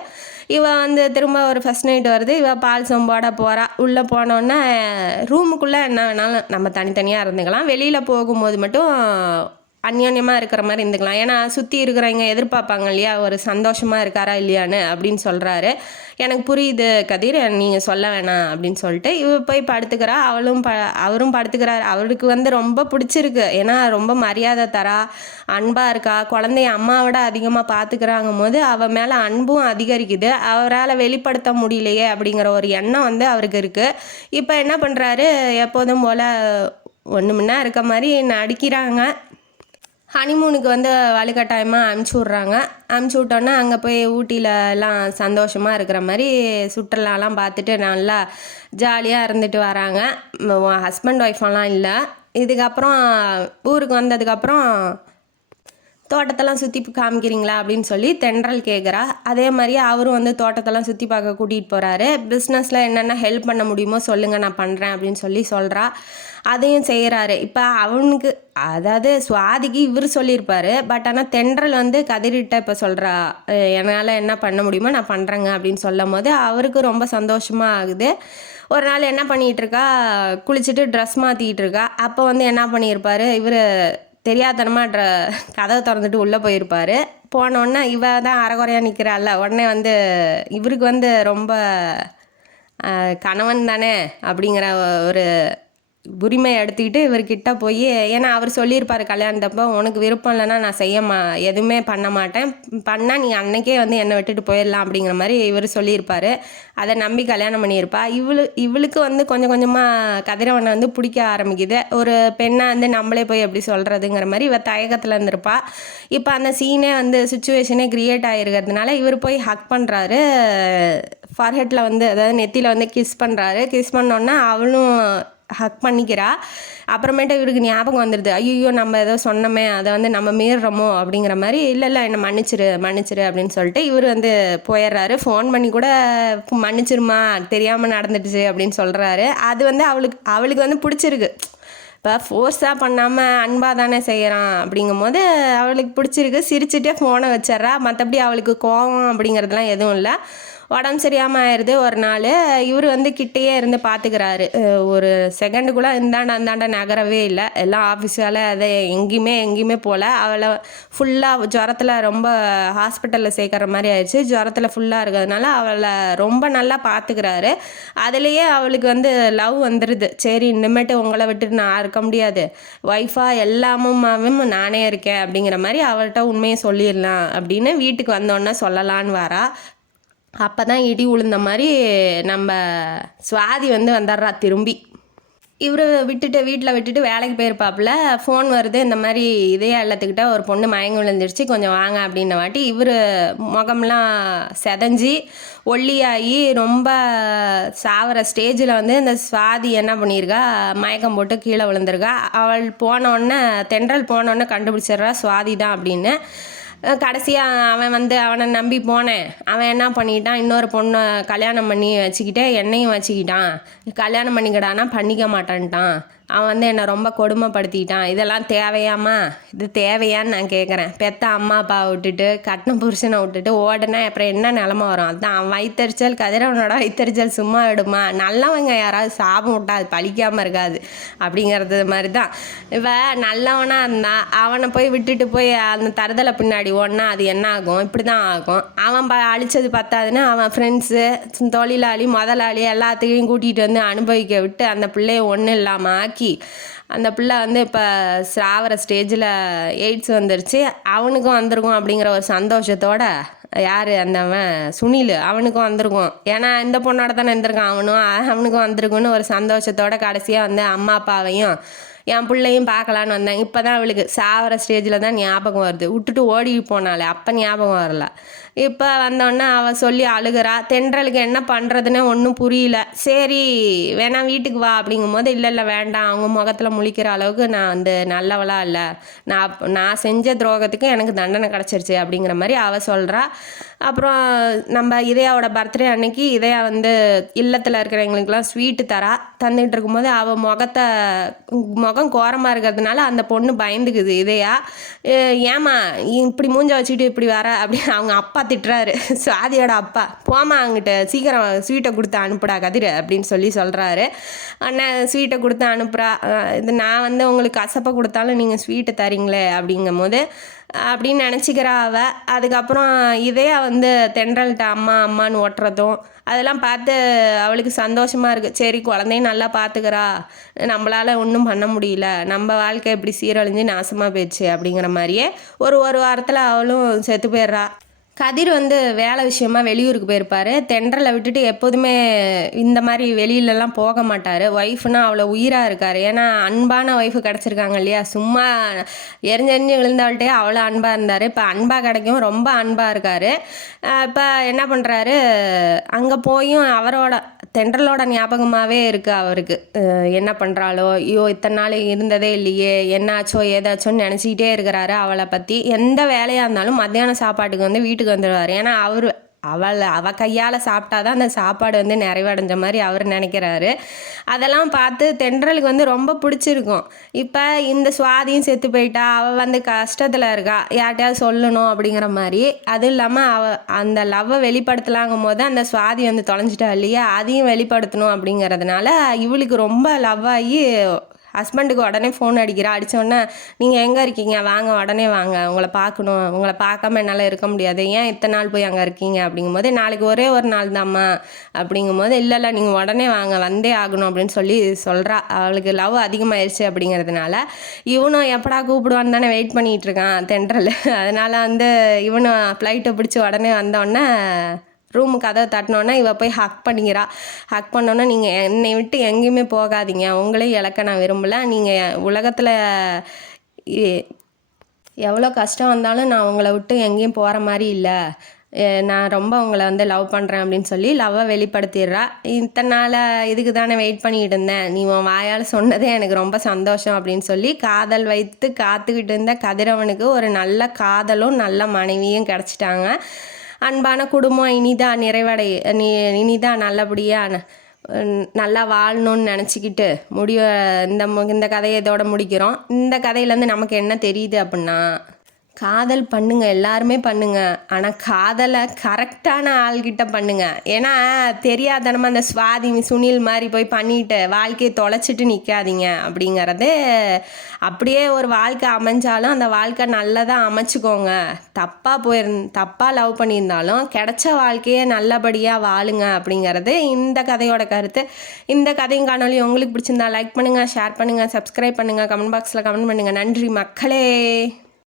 இவ வந்து திரும்ப ஒரு ஃபஸ்ட் நைட் வருது, இவ பால் சொம்போட போகிறா. உள்ளே போனோன்னே ரூமுக்குள்ளே என்ன வேணாலும் நம்ம தனித்தனியாக இருந்துக்கலாம், வெளியில் போகும்போது மட்டும் அந்யோன்யமாக இருக்கிற மாதிரி இருந்துக்கலாம். ஏன்னா சுற்றி இருக்கிறவங்க எதிர்பார்ப்பாங்க இல்லையா, ஒரு சந்தோஷமாக இருக்காரா இல்லையான்னு அப்படின்னு சொல்கிறாரு. எனக்கு புரியுது கதிர், நீங்கள் சொல்ல வேணாம் அப்படின்னு சொல்லிட்டு போய் படுத்துக்கிறா. அவரும் படுத்துக்கிறார். அவருக்கு ரொம்ப பிடிச்சிருக்கு. ஏன்னா ரொம்ப மரியாதை தரா, அன்பாக இருக்கா, குழந்தைய அம்மாவோட அதிகமாக பார்த்துக்கிறாங்கும் போது அவள் மேலே அன்பும் அதிகரிக்குது. அவரால் வெளிப்படுத்த முடியலையே அப்படிங்கிற ஒரு எண்ணம் அவருக்கு இருக்குது. இப்போ என்ன பண்ணுறாரு, எப்போதும் போல் ஒன்று முன்னா இருக்க மாதிரி நடிக்கிறாங்க. ஹனிமூனுக்கு வலுக்கட்டாயமாக அனுப்பிச்சி விட்றாங்க. அனுப்பிச்சி விட்டோன்னே அங்கே போய் ஊட்டியில் எல்லாம் சந்தோஷமாக இருக்கிற மாதிரி சுற்றுலாலாம் பார்த்துட்டு நல்லா ஜாலியாக இருந்துட்டு வராங்க. ஹஸ்பண்ட் ஒய்ஃபெல்லாம் இல்லை. இதுக்கப்புறம் ஊருக்கு வந்ததுக்கப்புறம் தோட்டத்தெல்லாம் சுற்றி காமிக்கிறீங்களா அப்படின்னு சொல்லி தென்றல் கேட்குறா. அதே மாதிரி அவரும் தோட்டத்தெல்லாம் சுற்றி பார்க்க கூட்டிகிட்டு போகிறாரு. பிஸ்னஸில் என்னென்ன ஹெல்ப் பண்ண முடியுமோ சொல்லுங்கள், நான் பண்ணுறேன் அப்படின்னு சொல்லி சொல்கிறா. அதையும் செய்கிறாரு. இப்போ அவனுக்கு, அதாவது சுவாதிக்கு இவர் சொல்லியிருப்பார். பட் ஆனால் தென்றல் கதிரிட்ட இப்போ சொல்கிறா, என்னால் என்ன பண்ண முடியுமோ நான் பண்ணுறேங்க அப்படின்னு சொல்லும் போது அவருக்கு ரொம்ப சந்தோஷமாக ஆகுது. ஒரு நாள் என்ன பண்ணிகிட்டு இருக்கா, குளிச்சுட்டு ட்ரெஸ் மாற்றிக்கிட்டு இருக்கா. அப்போ என்ன பண்ணியிருப்பார், இவர் தெரியாதனமாக கதவை திறந்துட்டு உள்ளே போயிருப்பார். போனோடனே இவ தான் அரைகுறையாக நிற்கிறாள்ல, உடனே இவருக்கு ரொம்ப கணவன் தானே அப்படிங்கிற ஒரு உரிமை எடுத்துக்கிட்டு இவர்கிட்ட போய், ஏன்னா அவர் சொல்லியிருப்பார் கல்யாணத்தப்போ, உனக்கு விருப்பம் இல்லைன்னா நான் எதுவுமே பண்ண மாட்டேன், பண்ணால் நீ அன்னைக்கே என்னை விட்டுட்டு போயிடலாம் அப்படிங்கிற மாதிரி இவர் சொல்லியிருப்பார். அதை நம்பி கல்யாணம் பண்ணியிருப்பா. இவளுக்கு கொஞ்சம் கொஞ்சமாக கதிரவனை பிடிக்க ஆரம்பிக்குது. ஒரு பெண்ணை நம்மளே போய் எப்படி சொல்கிறதுங்கிற மாதிரி இவ தயக்கத்தில் இருந்திருப்பா. இப்போ அந்த சீனே சுச்சுவேஷனே க்ரியேட் ஆகிருக்கிறதுனால இவர் போய் ஹக் பண்ணுறாரு. ஃபார்ஹெட்டில் அதாவது நெத்தியில் கிஸ் பண்ணுறாரு. கிஸ் பண்ணோன்னா அவளும் ஹக் பண்ணிக்கிறா. அப்புறமேட்டு இவருக்கு ஞாபகம் வந்துடுது, ஐயோ நம்ம ஏதோ சொன்னோமே, அதை நம்ம மீறுறோமோ அப்படிங்கிற மாதிரி. இல்லை என்னை மன்னிச்சிரு அப்படின்னு சொல்லிட்டு இவர் போயிடுறாரு. ஃபோன் பண்ணி கூட மன்னிச்சிருமா, தெரியாமல் நடந்துடுச்சு அப்படின்னு சொல்கிறாரு. அது அவளுக்கு பிடிச்சிருக்கு. இப்போ ஃபோர்ஸாக பண்ணாமல் அன்பாக தானே செய்கிறான் அப்படிங்கும் போது அவளுக்கு பிடிச்சிருக்கு. சிரிச்சுட்டே ஃபோனை வச்சிட்றா. மற்றபடி அவளுக்கு கோபம் அப்படிங்கிறதுலாம் எதுவும் இல்லை. உடம்பு சரியாமல் ஆயிடுது. ஒரு நாள் இவர் கிட்டேயே இருந்து பார்த்துக்கிறாரு. ஒரு செகண்டுக்குள்ளே இந்தாண்ட நகரவே இல்லை. எல்லாம் ஆஃபீஸ் வேலை, அதை எங்கேயுமே போகல. அவளை ஃபுல்லாக ஜுரத்தில் ரொம்ப ஹாஸ்பிட்டலில் சேர்க்குற மாதிரி ஆயிடுச்சு. ஜுரத்தில் ஃபுல்லாக இருக்கிறதுனால அவளை ரொம்ப நல்லா பார்த்துக்கிறாரு. அதுலேயே அவளுக்கு லவ் வந்துடுது. சரி, இனிமேட்டு உங்களை விட்டுட்டு நான் இருக்க முடியாது, ஒய்ஃபாக எல்லாமும் நானே இருக்கேன் அப்படிங்கிற மாதிரி அவள்கிட்ட உண்மையை சொல்லிடலாம் அப்படின்னு வீட்டுக்கு வந்தோன்னே சொல்லலான்னு வரா. அப்போ தான் இடி உளுந்த மாதிரி நம்ம சுவாதி வந்துடுறா திரும்பி. இவர் வீட்டில் விட்டுட்டு வேலைக்கு போயிருப்பாப்புல. ஃபோன் வருது, இந்த மாதிரி இதய இல்லத்துக்கிட்ட ஒரு பொண்ணு மயங்கி விழுந்துருச்சு, கொஞ்சம் வாங்க அப்படின்ன வாட்டி இவர் முகம்லாம் செதஞ்சி ஒல்லியாகி ரொம்ப சாவர ஸ்டேஜில் இந்த சுவாதி என்ன பண்ணியிருக்கா, மயக்கம் போட்டு கீழே விழுந்திருக்கா. அவள் தென்றல் போனோடனே கண்டுபிடிச்சிட்றா சுவாதி தான் அப்படின்னு. கடைசியாக அவன் அவனை நம்பி போனேன். அவன் என்ன பண்ணிக்கிட்டான், இன்னொரு பொண்ணை கல்யாணம் பண்ணி வச்சுக்கிட்டே என்னையும் வச்சுக்கிட்டான். கல்யாணம் பண்ணிக்கிட்டான்னா பண்ணிக்க மாட்டான்ட்டான். அவன் என்னை ரொம்ப கொடுமைப்படுத்திக்கிட்டான். இதெல்லாம் தேவையாம்மா? இது தேவையான்னு நான் கேட்குறேன். பெத்த அம்மா அப்பாவை விட்டுட்டு கட்டின புருஷனை விட்டுட்டு ஓடுனா அப்புறம் என்ன நிலமை வரும்? அதுதான் அவன் வயிற்றுச்சல், கதிரவனோட வயிற்றுச்சல் சும்மா விடுமா? நல்லவங்க யாராவது சாபம் விட்டா அது பழிக்காமல் இருக்காது அப்படிங்கிறது மாதிரி தான். நல்லவனாக இருந்தால் அவனை போய் விட்டுட்டு போய் அந்த தருதலை பின்னாடி ஓடனா அது என்ன ஆகும்? இப்படி தான் ஆகும். அவன் அழிச்சது பத்தாதுன்னு அவன் ஃப்ரெண்ட்ஸு, தொழிலாளி, முதலாளி எல்லாத்தையும் கூட்டிகிட்டு அனுபவிக்க விட்டு அந்த பிள்ளைய ஒன்றும் இல்லாமல் ஆக்கி அந்த பிள்ளை இப்போ சாவர ஸ்டேஜில் எய்ட்ஸ் வந்துருச்சு. அவனுக்கும் வந்திருக்கும் அப்படிங்கிற ஒரு சந்தோஷத்தோட, யார் அந்தவன் சுனில், அவனுக்கும் வந்திருக்கும். ஏன்னா இந்த பொண்ணோட தானே இருந்திருக்கான், அவனுக்கும் வந்திருக்குன்னு ஒரு சந்தோஷத்தோட கடைசியாக அம்மா அப்பாவையும் என் பிள்ளையும் பார்க்கலான்னு வந்தேன். இப்போ தான் அவளுக்கு சாவர ஸ்டேஜில் தான் ஞாபகம் வருது. விட்டுட்டு ஓடி போனாலே அப்போ ஞாபகம் வரல. இப்போ வந்தோடனே அவள் சொல்லி அழுகிறா. தென்றலுக்கு என்ன பண்ணுறதுன்னு ஒன்றும் புரியல. சரி வேணாம் வீட்டுக்கு வா அப்படிங்கும் போது, இல்லை வேண்டாம், அவங்க முகத்தில் முழிக்கிற அளவுக்கு நான் நல்லவளா இல்லை, நான் செஞ்ச துரோகத்துக்கு எனக்கு தண்டனை கிடச்சிருச்சு அப்படிங்கிற மாதிரி அவள் சொல்கிறா. அப்புறம் நம்ம இதயாவோட பர்த்டே அன்னைக்கு இதயா இல்லத்தில் இருக்கிறவங்களுக்கெல்லாம் ஸ்வீட்டு தந்துகிட்டு இருக்கும்போது அவள் முகம் கோரமாக இருக்கிறதுனால அந்த பொண்ணு பயந்துக்குது. இதயா, ஏமா இப்படி மூஞ்ச வச்சுக்கிட்டு இப்படி வர அப்படின்னு அவங்க அப்பா அப்பா திட்டுறாரு, சுவாதியோட அப்பா, போமா அங்கிட்ட சீக்கிரம் ஸ்வீட்டை கொடுத்து அனுப்புடா கதிர் அப்படின்னு சொல்கிறாரு. அண்ணன் ஸ்வீட்டை கொடுத்து அனுப்புகிறா, இது நான் வந்து உங்களுக்கு கசப்பை கொடுத்தாலும் நீங்கள் ஸ்வீட்டை தரீங்களே அப்படிங்கும் போது அப்படின்னு நினச்சிக்கிறா அவள். அதுக்கப்புறம் இதையா வந்து தென்றல்கிட்ட அம்மா அம்மான்னு ஓட்டுறதும் அதெல்லாம் பார்த்து அவளுக்கு சந்தோஷமாக இருக்குது. சரி குழந்தையும் நல்லா பார்த்துக்கிறா, நம்மளால் ஒன்றும் பண்ண முடியல, நம்ம வாழ்க்கை எப்படி சீரழிஞ்சு நாசமாக போயிடுச்சு அப்படிங்கிற மாதிரியே ஒரு வாரத்தில் அவளும் செத்து போயிடுறா. கதிர் வந்து வேலை விஷயமா வெளியூருக்கு போயிருப்பார். தென்றலை விட்டுட்டு எப்போதுமே இந்த மாதிரி வெளியிலலாம் போக மாட்டார். ஒய்ஃப்னா அவ்வளோ உயிராக இருக்கார். ஏன்னா அன்பான ஒய்ஃபு கிடச்சிருக்காங்க இல்லையா, சும்மா எரிஞ்செறிஞ்சு விழுந்தவள்கிட்டே அவ்வளோ அன்பாக இருந்தார். இப்போ அன்பாக கிடைக்கும், ரொம்ப அன்பாக இருக்கார். இப்போ என்ன பண்ணுறாரு, அங்கே போயும் அவரோட தென்றலோட ஞாபகமாகவே இருக்குது அவருக்கு. என்ன பண்ணுறாளோ, ஐயோ இத்தனை நாள் இருந்ததே இல்லையே, என்னாச்சோ ஏதாச்சோன்னு நினச்சிக்கிட்டே இருக்கிறாரு அவளை பற்றி. எந்த வேலையாக இருந்தாலும் மத்தியானம் சாப்பாட்டுக்கு வந்து வீட்டுக்கு வந்துடுவார். ஏன்னா அவள் கையால் சாப்பிட்டாதான் அந்த சாப்பாடு வந்து நிறைவடைஞ்ச மாதிரி அவர் நினைக்கிறாரு. அதெல்லாம் பார்த்து தென்றலுக்கு வந்து ரொம்ப பிடிச்சிருக்கும். இப்போ இந்த சுவாதியும் செத்து போயிட்டா, அவள் வந்து கஷ்டத்தில் இருக்கா, யார்கிட்டயாவது சொல்லணும் அப்படிங்கிற மாதிரி. அதுவும் இல்லாமல் அந்த லவ்வை வெளிப்படுத்தலாங்கும் போது அந்த சுவாதி வந்து தொலைஞ்சிட்டா இல்லையா, அதையும் வெளிப்படுத்தணும் அப்படிங்கிறதுனால இவளுக்கு ரொம்ப லவ் ஆகி ஹஸ்பண்டுக்கு உடனே ஃபோன் அடிக்கிறா. அடித்தோடனே நீங்கள் எங்கே இருக்கீங்க, வாங்க உடனே வாங்க, உங்களை பார்க்கணும், உங்களை பார்க்காம என்னால் இருக்க முடியாது, ஏன் இத்தனை நாள் போய் அங்கே இருக்கீங்க அப்படிங்கும்போது, நாளைக்கு ஒரே ஒரு நாள் தாம்மா அப்படிங்கும்போது, இல்லை நீங்கள் உடனே வாங்க, வந்தே ஆகணும் அப்படின்னு சொல்கிறா. அவளுக்கு லவ் அதிகமாகிடுச்சு அப்படிங்கிறதுனால இவனும் எப்படா கூப்பிடுவான்னு தானே வெயிட் பண்ணிகிட்ருக்கான் தென்றல். அதனால் வந்து இவனும் ஃப்ளைட்டை பிடிச்சி உடனே வந்தோடனே ரூமு கதவை தட்டினோன்னே இவள் போய் ஹக் பண்ணிக்கிறா. ஹக் பண்ணோன்னே நீங்கள் என்னை விட்டு எங்கேயுமே போகாதீங்க, உங்களையும் இழக்க நான் விரும்பலை, நீங்கள் உலகத்தில் எவ்வளோ கஷ்டம் வந்தாலும் நான் உங்களை விட்டு எங்கேயும் போகிற மாதிரி இல்லை, நான் ரொம்ப உங்களை வந்து லவ் பண்ணுறேன் அப்படின்னு சொல்லி லவ்வை வெளிப்படுத்திடுறா. இத்தனை நாள் இதுக்கு தானே வெயிட் பண்ணிக்கிட்டு இருந்தேன், நீ உன் வாயால் சொன்னதே எனக்கு ரொம்ப சந்தோஷம் அப்படின்னு சொல்லி காதல் வைத்து காத்துக்கிட்டு இருந்த கதிரவனுக்கு ஒரு நல்ல காதலும் நல்ல மனைவியும் கிடச்சிட்டாங்க. அன்பான குடும்பம் இனிதான் இனிதான் நல்லபடியாக நல்லா வாழணும்னு நினச்சிக்கிட்டு இந்த கதையை இதோட முடிக்கிறோம். இந்த கதையிலேருந்து நமக்கு என்ன தெரியுது அப்படின்னா, காதல் பண்ணுங்க, எல்லாருமே பண்ணுங்க, ஆனால் காதலை கரெக்டான ஆள்கிட்ட பண்ணுங்க. ஏன்னா தெரியாதனமா அந்த சுவாதி சுனில் மாதிரி போய் பண்ணிட்டு வாழ்க்கையை தொலைச்சிட்டு நிற்காதீங்க அப்படிங்கிறது. அப்படியே ஒரு வாழ்க்கை அமைஞ்சாலும் அந்த வாழ்க்கை நல்லதாக அமைச்சுக்கோங்க. தப்பாக லவ் பண்ணியிருந்தாலும் கிடைச்ச வாழ்க்கையை நல்லபடியாக வாழுங்க அப்படிங்கிறது இந்த கதையோட கருத்து. இந்த கதையும் காணொலி உங்களுக்கு பிடிச்சிருந்தா லைக் பண்ணுங்கள், ஷேர் பண்ணுங்கள், சப்ஸ்கிரைப் பண்ணுங்கள், கமெண்ட் பாக்ஸில் கமெண்ட் பண்ணுங்கள். நன்றி மக்களே.